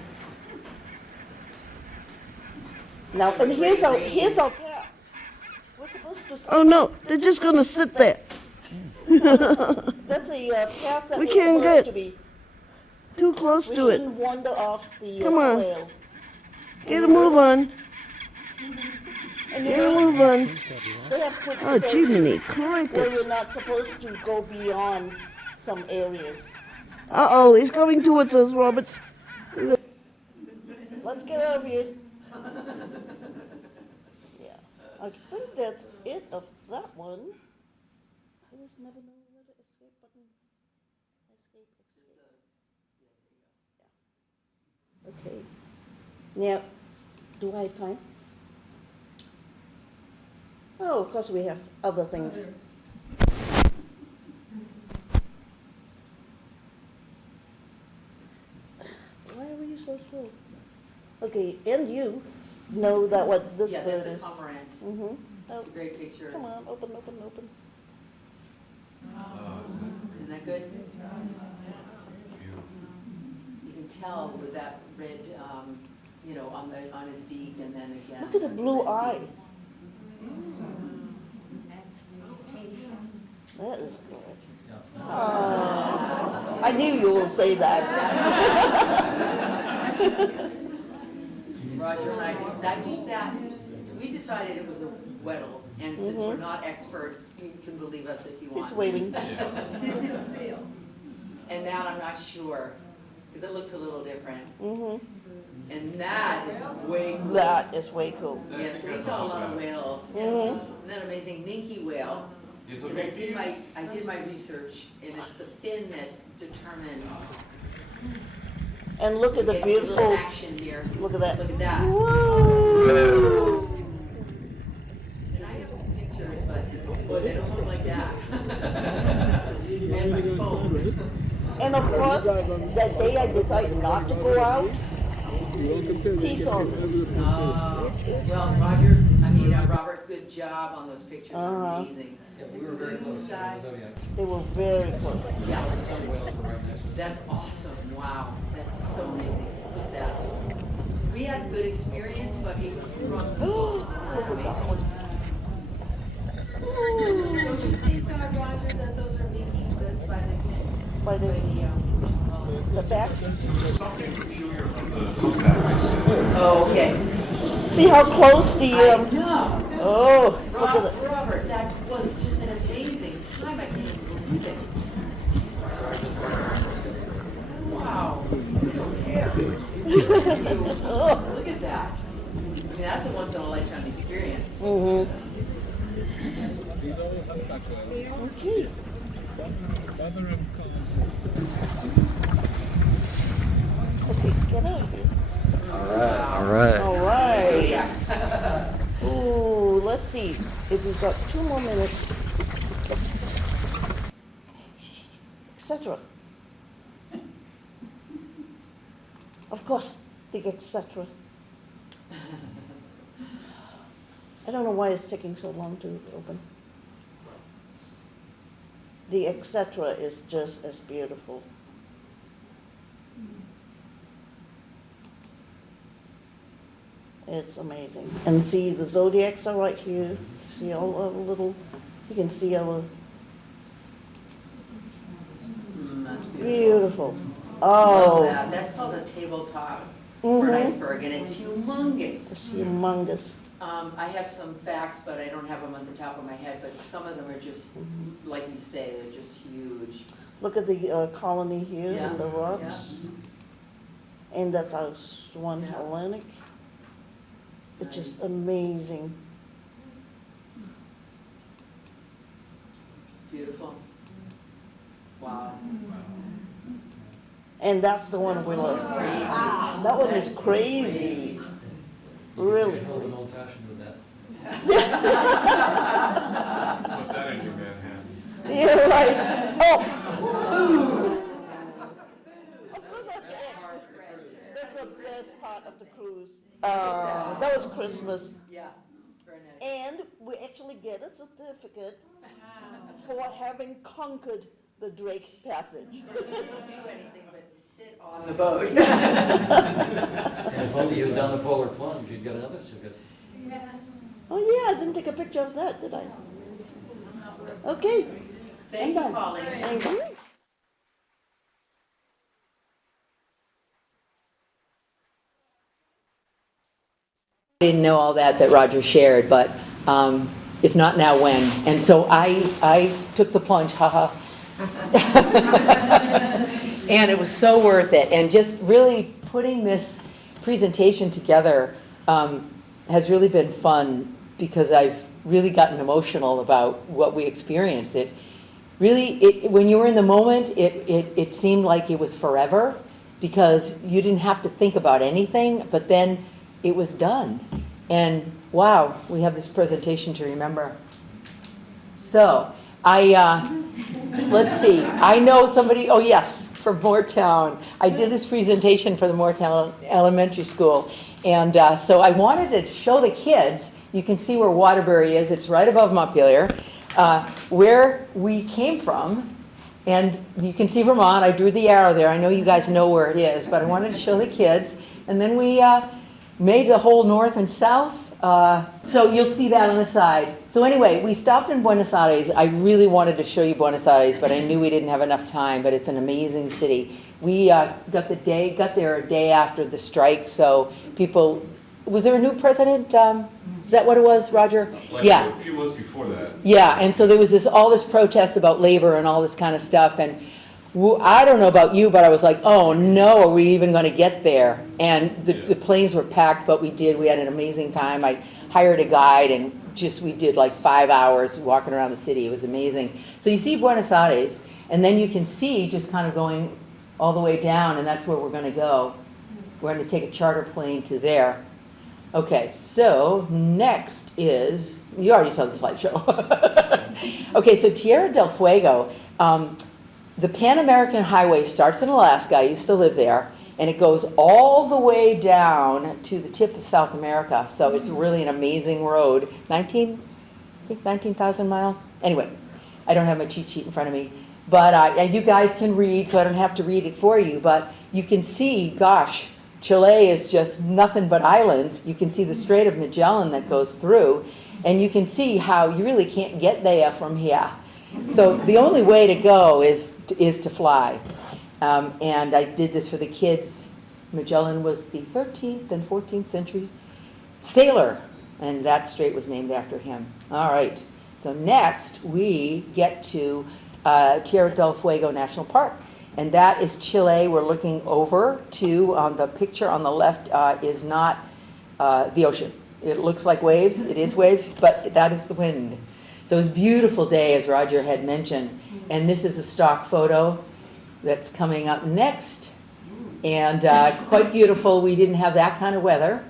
Now, and here's our path. We're supposed to. Oh no, they're just gonna sit there. That's a path that We we're can't supposed get to be. too close We to it. shouldn't wander off the Come on. trail. Get a move on. And you Get a notice move on. they have put Oh, stakes Jiminy where crickets. you're not supposed to go beyond some areas. Uh-oh, he's coming towards us, Robert. Let's get out of here. Yeah, I think that's it of that one. I just never know where the escape button. Escape. Yeah. Okay. Now, do I have time? Oh, of course we have other things. Why were you so slow? Okay, and you know that what this Yeah, bird that's a is. cormorant. Mm-hmm. It's a great picture. Come on, open. Isn't that good? You can tell with that red, on his beak and then again. Look at the blue eye. That is good. I knew you will say that. Roger and I think that, we decided it was a Weddell, and since we're not experts, you can believe us if you want. He's waving. It's a seal. And that I'm not sure, because it looks a little different. Mm-hmm. And that is way cool. That is way cool. Yes, we saw a lot of whales. Mhm. Isn't that amazing? Minke whale. Because I did my research, and it's the fin that determines. And look at the Get a little beautiful, action here. look at that. Look at that. Whoa! And I have some pictures, but boy, they don't look like that. And my phone. And of course, that day I decided not to go out, he saw this. Well, Robert, good job on those pictures. Uh-huh. Amazing. Yeah, we were very close to the Zodiac. They were very close. Yeah. Some whales were right next to us. That's awesome. Wow. That's so amazing. Look at that. We had good experience, but it was from the boat. Look at that one. Don't you think, Roger, that those are Minke by By the back. Something peculiar about the humpback I said. Oh, okay. See how close the, No. oh, look at it. Robert, that was just an amazing time. I can't even believe it. Wow. Oh. Look at that. I mean, that's a once in a lifetime experience. Mm-hmm. Okay. Okay, get out of here. All right. All right. Yeah. Ooh, let's see if we've got 2 more minutes. Etc. Of course, the etc. I don't know why it's taking so long to open. The et cetera is just as beautiful. It's amazing. And see, the zodiacs are right here. See all the little, you can see our That's beautiful. Love Oh, that. That's called a tabletop for an Mhm. iceberg, and it's humongous. it's humongous. I have some facts, but I don't have them at the top of my head, but some of them are just, like you say, they're just huge. Look at the colony here Yeah, and the rocks. And that's our Swan Yeah. Hellenic. It's just Nice. amazing. Beautiful. Wow. And that's the one we love. Crazy. That one is crazy. Really. Hold an old fashioned with that. Put that in your Manhattan. Yeah, right. Oh! Of course I have to ask. That's the best part of the cruise. That was Christmas. Yeah, very nice. And we actually get a certificate for having conquered the Drake Passage. You don't do anything but sit on the boat. And if only you'd done the polar plunge, you'd get another certificate. Oh yeah, I didn't take a picture of that, did I? Okay. Thank you, I'm done. Polly. Thank you. I didn't know all that Roger shared, but if not now, when? And so I took the plunge, haha. And it was so worth it. And just really putting this presentation together has really been fun because I've really gotten emotional about what we experienced. It really, when you were in the moment, it seemed like it was forever because you didn't have to think about anything, but then it was done. And wow, we have this presentation to remember. So let's see, I know somebody, oh yes, from Moortown. I did this presentation for the Moortown Elementary School. And so I wanted to show the kids, you can see where Waterbury is, it's right above Montpelier, where we came from. And you can see Vermont, I drew the arrow there, I know you guys know where it is, but I wanted to show the kids. And then we made the whole north and south. So you'll see that on the side. So anyway, we stopped in Buenos Aires. I really wanted to show you Buenos Aires, but I knew we didn't have enough time, but it's an amazing city. We got there a day after the strike, so people, was there a new president? Is that what it was, Roger? Yeah. A few months before that. Yeah, and so there was all this protest about labor and all this kind of stuff, and I don't know about you, but I was like, oh no, are we even going to get there? And the planes were packed, but we did. We had an amazing time. I hired a guide, and we did like 5 hours walking around the city. It was amazing. So you see Buenos Aires, and then you can see just kind of going all the way down, and that's where we're going to go. We're going to take a charter plane to there. Okay, so next is, you already saw the slideshow. Okay, so Tierra del Fuego. The Pan American Highway starts in Alaska, I used to live there, and it goes all the way down to the tip of South America. So it's really an amazing road. 19,000 miles? Anyway, I don't have my cheat sheet in front of me. But you guys can read, so I don't have to read it for you. But you can see, gosh, Chile is just nothing but islands. You can see the Strait of Magellan that goes through, and you can see how you really can't get there from here. So the only way to go is to fly. And I did this for the kids. Magellan was the 13th and 14th century sailor, and that strait was named after him. All right, so next we get to Tierra del Fuego National Park, and that is Chile. We're looking over to, the picture on the left is not the ocean. It looks like waves, it is waves, but that is the wind. So it was a beautiful day, as Roger had mentioned. And this is a stock photo that's coming up next. And quite beautiful. We didn't have that kind of weather.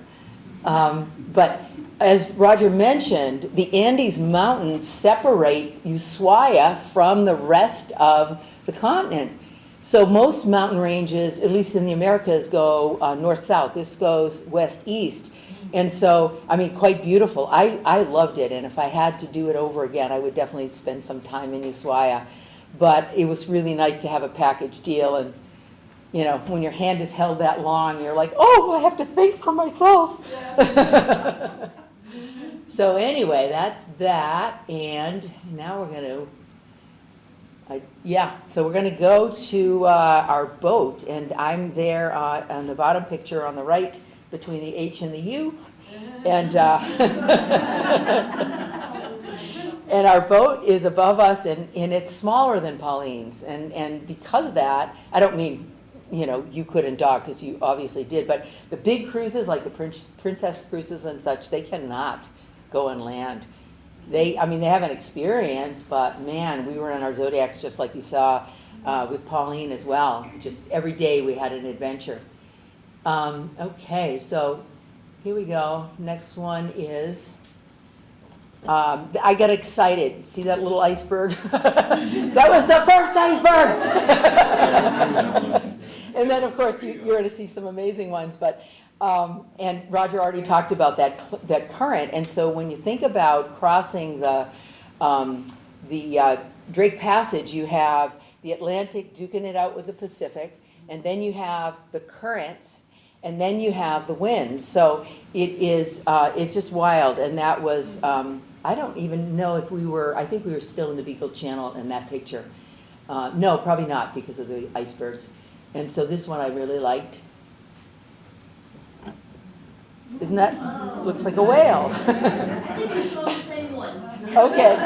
But as Roger mentioned, the Andes Mountains separate Ushuaia from the rest of the continent. So most mountain ranges, at least in the Americas, go north-south. This goes west-east. And so, I mean, quite beautiful. I loved it, and if I had to do it over again, I would definitely spend some time in Ushuaia. But it was really nice to have a package deal, and you know, when your hand is held that long, you're like, oh, I have to think for myself. Yes. So anyway, that's that, and now we're going to, so we're going to go to our boat, and I'm there on the bottom picture on the right between the H and the U, and and our boat is above us, and it's smaller than Pauline's, and because of that, I don't mean, you know, you couldn't dock, because you obviously did, but the big cruises, like the Princess cruises and such, they cannot go and land. They have an experience, but man, we were on our Zodiacs just like you saw with Pauline as well. Just every day we had an adventure. Okay, so here we go. Next one is, I got excited. See that little iceberg? That was the first iceberg! And then, of course, you're going to see some amazing ones. But and Roger already talked about that current. And so when you think about crossing the Drake Passage, you have the Atlantic duking it out with the Pacific, and then you have the currents, and then you have the winds. So it's just wild. And that was, I don't even know if I think we were still in the Beagle Channel in that picture. No, probably not, because of the icebergs. And so this one I really liked. Isn't that, looks like a whale. I think we saw the same one. Okay.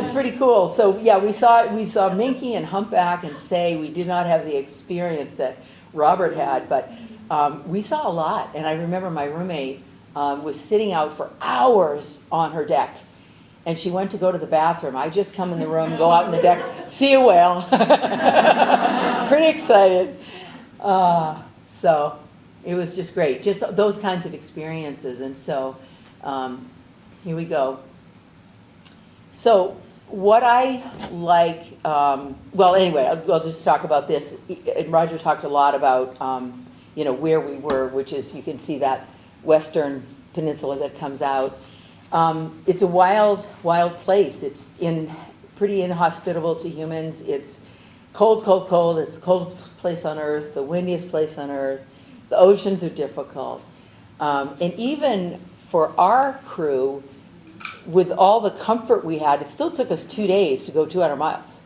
It's pretty cool. So yeah, we saw Minky and Humpback and Say. We did not have the experience that Robert had, but we saw a lot. And I remember my roommate was sitting out for hours on her deck. And she went to go to the bathroom. I just come in the room, go out on the deck, see a whale. Pretty excited. So it was just great. Just those kinds of experiences. And so here we go. So what I like, well, anyway, I'll just talk about this. And Roger talked a lot about, you know, where we were, which is, you can see that western peninsula that comes out. It's a wild, wild place. It's pretty inhospitable to humans. It's cold, cold, cold. It's the coldest place on earth, the windiest place on earth. The oceans are difficult. And even for our crew, with all the comfort we had, it still took us 2 days to go 200 miles.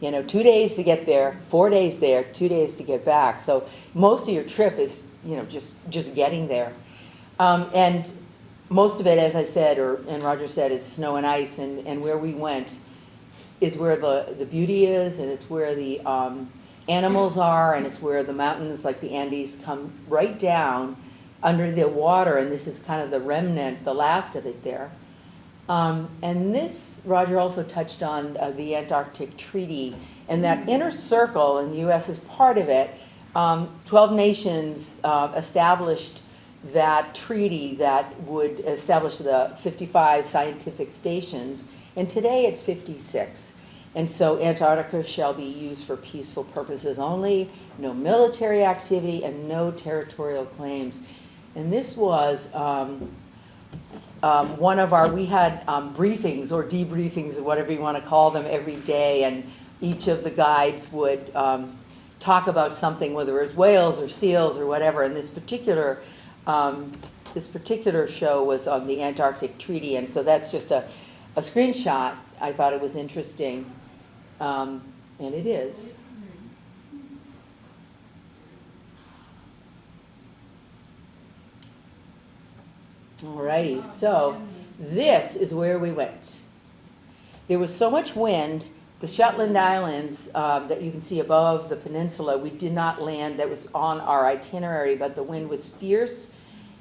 You know, 2 days to get there, 4 days there, 2 days to get back. So most of your trip is, you know, just getting there. And most of it, as I said, and Roger said, is snow and ice, and where we went is where the beauty is, and it's where the animals are, and it's where the mountains like the Andes come right down under the water, and this is kind of the remnant, the last of it there. And this, Roger also touched on the Antarctic Treaty, and that inner circle, and the U.S. is part of it. 12 nations established that treaty that would establish the 55 scientific stations, and today it's 56. And so Antarctica shall be used for peaceful purposes only, no military activity, and no territorial claims. And this was one of we had briefings or debriefings, or whatever you want to call them, every day, and each of the guides would talk about something, whether it was whales or seals or whatever, and this particular show was on the Antarctic Treaty, and so that's just a screenshot. I thought it was interesting, and it is. Alrighty, so this is where we went. There was so much wind. The Shetland Islands that you can see above the peninsula, we did not land. That was on our itinerary, but the wind was fierce.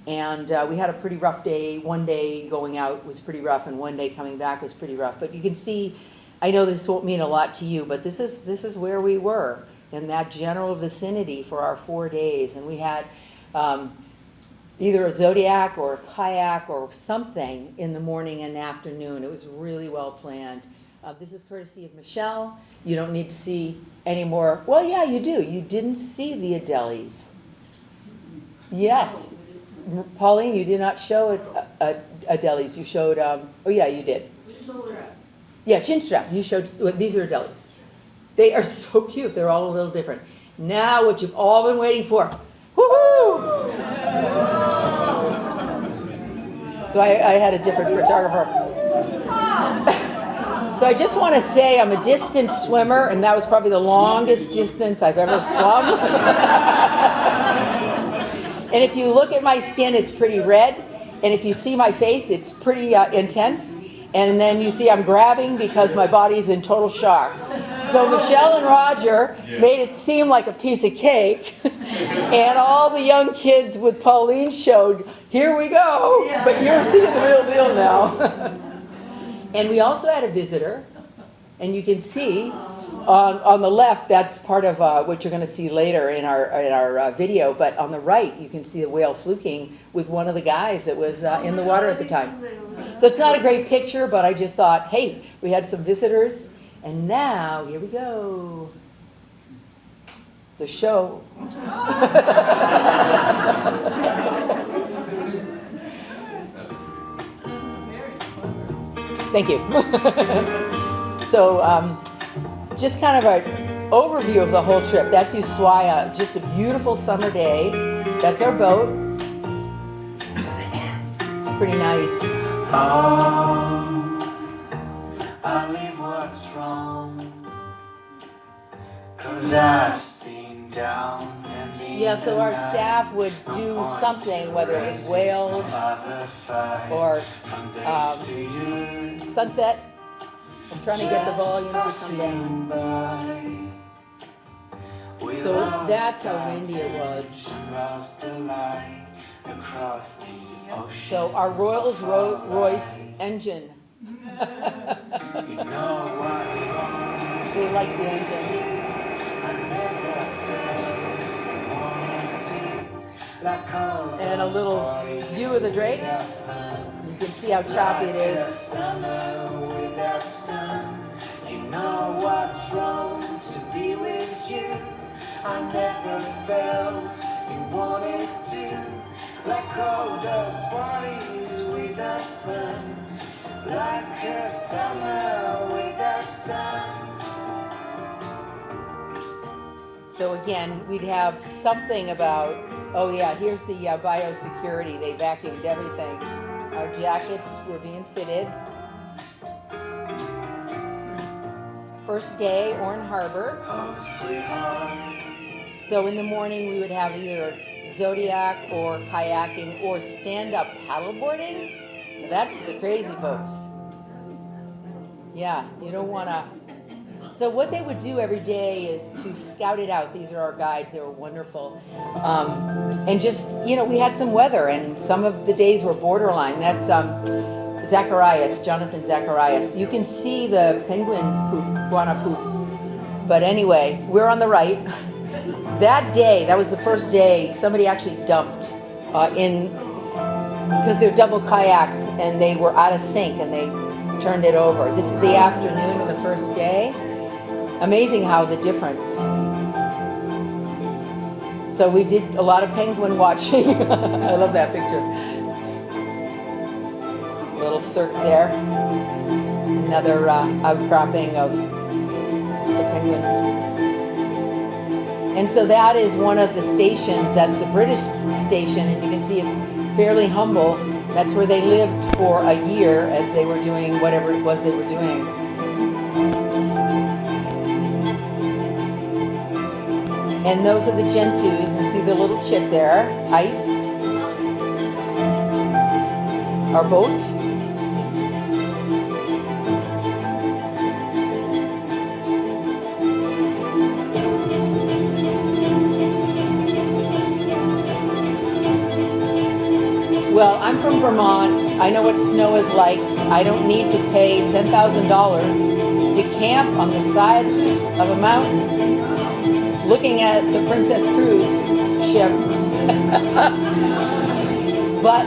And we had a pretty rough day. One day going out was pretty rough, and one day coming back was pretty rough. But you can see, I know this won't mean a lot to you, but this is where we were, in that general vicinity for our 4 days. And we had either a Zodiac or a kayak or something in the morning and afternoon. It was really well planned. This is courtesy of Michelle. You don't need to see any more. Well, yeah, you do. You didn't see the Adelis. Yes. Pauline, you did not show Adelies. You showed, oh yeah, you did. Yeah, chin strap. You showed, well, these are Adelies. They are so cute. They're all a little different. Now what you've all been waiting for. Woohoo! So I had a different photographer. So I just want to say I'm a distance swimmer, and that was probably the longest distance I've ever swum. And if you look at my skin, it's pretty red. And if you see my face, it's pretty intense. And then you see I'm grabbing because my body's in total shock. So Michelle and Roger made it seem like a piece of cake. And all the young kids with Pauline showed, here we go. But you're seeing the real deal now. And we also had a visitor. And you can see on the left, that's part of what you're going to see later in our video. But on the right, you can see the whale fluking with one of the guys that was in the water at the time. So it's not a great picture, but I just thought, hey, we had some visitors. And now, here we go. The show. Thank you. So, just kind of an overview of the whole trip. That's Ushuaia, just a beautiful summer day. That's our boat. It's pretty nice. I leave what's wrong, 'cause I've seen down and Yeah, so our staff would do something, whether it was whales or sunset. I'm trying to get the volume to come down. So that's how windy it was. So our Rolls-Royce engine. They like the engine. And a little view of the Drake. You can see how choppy it is. You know what's wrong to be with you. I never felt you wanted to. Like all those parties without fun. Like a summer without sun. So again, we'd have something about, oh yeah, here's the biosecurity. They vacuumed everything. Our jackets were being fitted. First day, Orne Harbor. Oh, sweetheart. So in the morning, we would have either Zodiac or kayaking or stand-up paddleboarding. Now, that's the crazy folks. Yeah, you don't want to. So what they would do every day is to scout it out. These are our guides. They were wonderful. And just, we had some weather, and some of the days were borderline. That's Jonathan Zacharias. You can see the penguin poop, guana poop. But anyway, we're on the right. That day, that was the first day, somebody actually dumped because they're double kayaks, and they were out of sync, and they turned it over. This is the afternoon of the first day. Amazing how the difference. So we did a lot of penguin watching. I love that picture. Little cirque there. Another outcropping of the penguins. And so that is one of the stations. That's a British station, and you can see it's fairly humble. That's where they lived for a year as they were doing whatever it was they were doing. And those are the Gentoos. You see the little chick there, Ice. Our boat. Well, I'm from Vermont. I know what snow is like. I don't need to pay $10,000 to camp on the side of a mountain looking at the Princess Cruise ship. But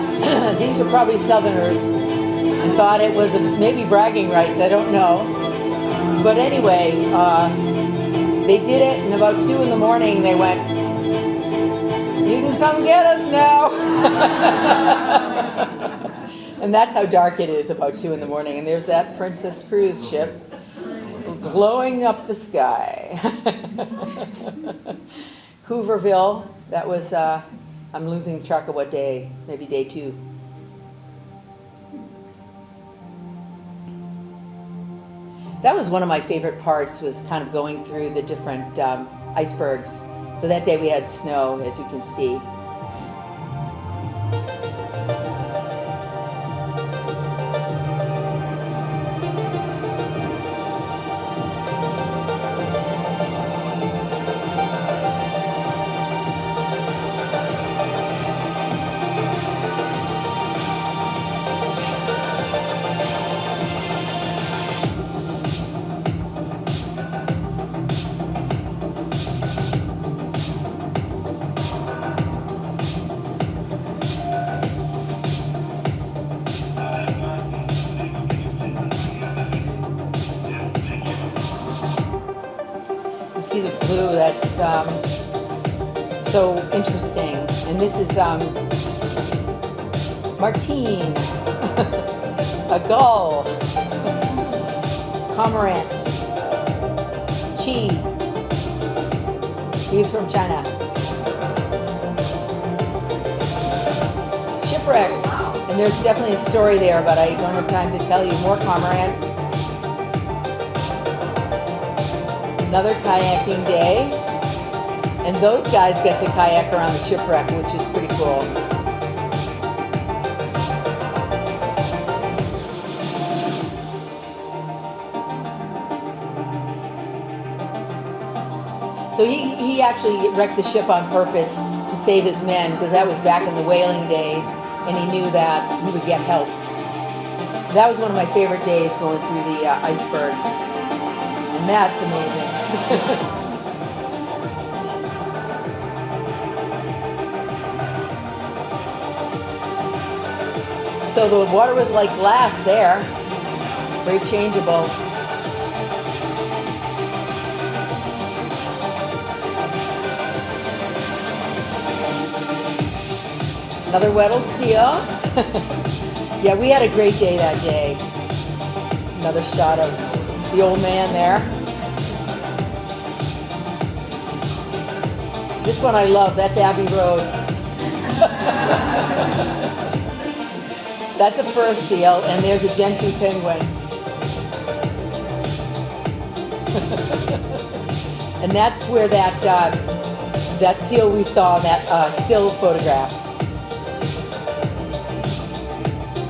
these were probably Southerners and thought it was maybe bragging rights, I don't know. But anyway, they did it, and about 2 in the morning they went, You can come get us now. And that's how dark it is, about 2 in the morning. And there's that Princess cruise ship glowing up the sky. Hooverville, that was, I'm losing track of what day, maybe day 2. That was one of my favorite parts, was kind of going through the different icebergs. So that day we had snow, as you can see. See the blue, that's so interesting. And this is Martine, a gull, cormorants, Chi, he's from China. Shipwreck, and there's definitely a story there, but I don't have time to tell you. More cormorants. Another kayaking day, and those guys get to kayak around the shipwreck, which is pretty cool. So he actually wrecked the ship on purpose to save his men, because that was back in the whaling days, and he knew that he would get help. That was one of my favorite days, going through the icebergs. And that's amazing. So the water was like glass there, very changeable. Another Weddell seal. Yeah, we had a great day that day. Another shot of the old man there. This one I love, that's Abbey Road. That's a fur seal, and there's a Gentoo penguin. And that's where that seal we saw in that still photograph.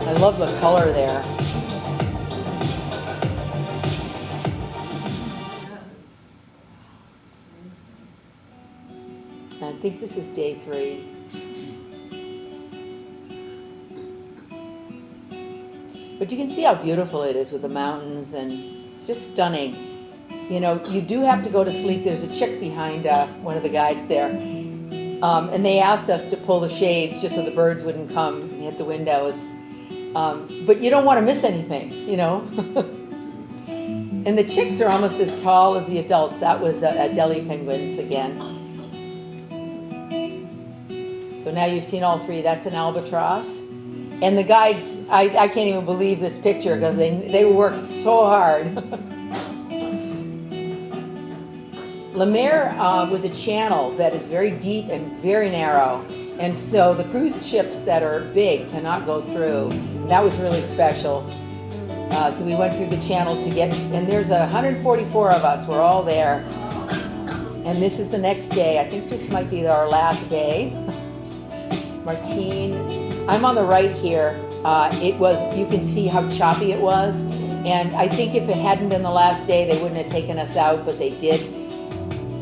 I love the color there. I think this is day 3. But you can see how beautiful it is with the mountains, and it's just stunning. You know, you do have to go to sleep. There's a chick behind one of the guides there. And they asked us to pull the shades just so the birds wouldn't come and hit the windows. But you don't want to miss anything, you know. And the chicks are almost as tall as the adults. That was Adelie penguins again. So now you've seen all 3. That's an albatross. And the guides, I can't even believe this picture, because they worked so hard. Le Maire was a channel that is very deep and very narrow. And so the cruise ships that are big cannot go through. That was really special. So we went through the channel to get, and there's 144 of us. We're all there. And this is the next day. I think this might be our last day. Martine. I'm on the right here. It was, you can see how choppy it was. And I think if it hadn't been the last day, they wouldn't have taken us out, but they did.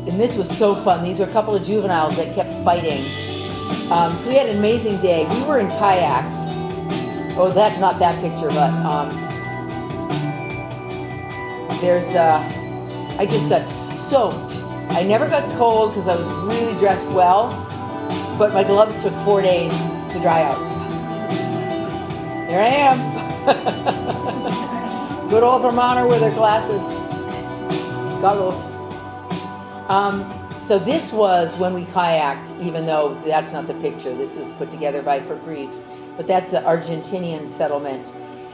And this was so fun. These were a couple of juveniles that kept fighting. So we had an amazing day. We were in kayaks. Oh, that's not that picture, but there's, I just got soaked. I never got cold because I was really dressed well, but my gloves took 4 days to dry out. There I am. Good old Vermonter with her glasses, goggles. So this was when we kayaked, even though that's not the picture. This was put together by Fabrice, but that's the Argentinian settlement.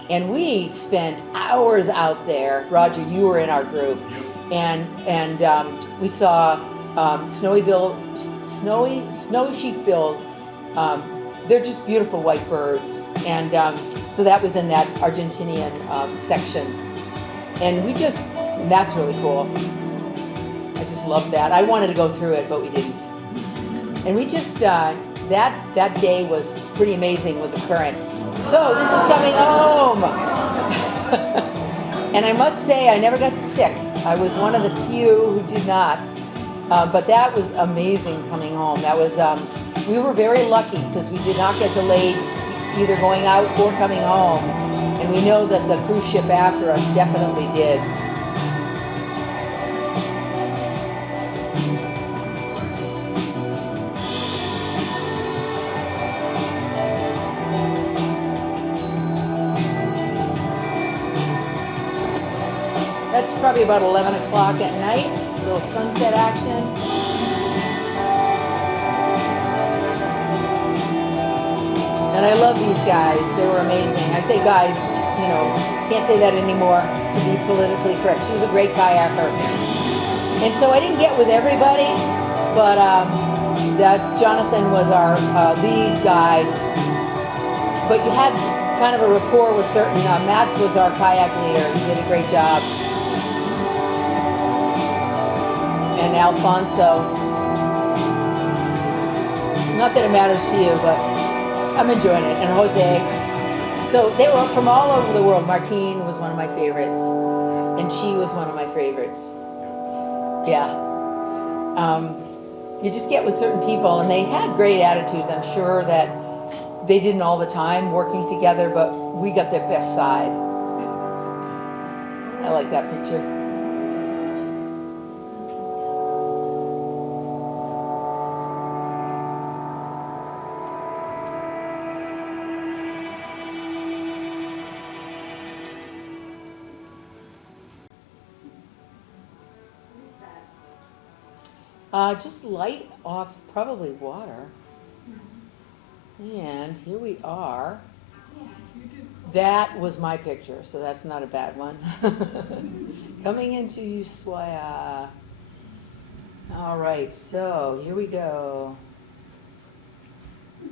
And we spent hours out there. Roger, you were in our group, and we saw snowy sheath-billed. They're just beautiful white birds, and so that was in that Argentinian section. And that's really cool. I just loved that. I wanted to go through it, but we didn't. And we just, that day was pretty amazing with the current. So this is coming home. And I must say, I never got sick. I was one of the few who did not. But that was amazing coming home. That was, we were very lucky because we did not get delayed either going out or coming home. And we know that the cruise ship after us definitely did. That's probably about 11 o'clock at night, a little sunset action. And I love these guys, they were amazing. I say guys, can't say that anymore to be politically correct. She was a great kayaker. And so I didn't get with everybody, but Jonathan was our lead guide. But you had kind of a rapport with certain, Mats was our kayak leader, he did a great job. And Alfonso. Not that it matters to you, but I'm enjoying it. And Jose. So they were from all over the world. Martine was one of my favorites. And she was one of my favorites. Yeah. You just get with certain people, and they had great attitudes. I'm sure that they didn't all the time working together, but we got their best side. I like that picture. Just light off, probably water. And here we are. That was my picture, so that's not a bad one. Coming into Ushuaia. All right, so here we go.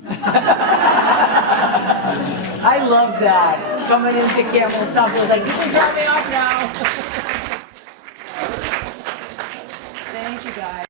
I love that. Coming into Camel South, I was like, you can drop me off now. Thank you, guys.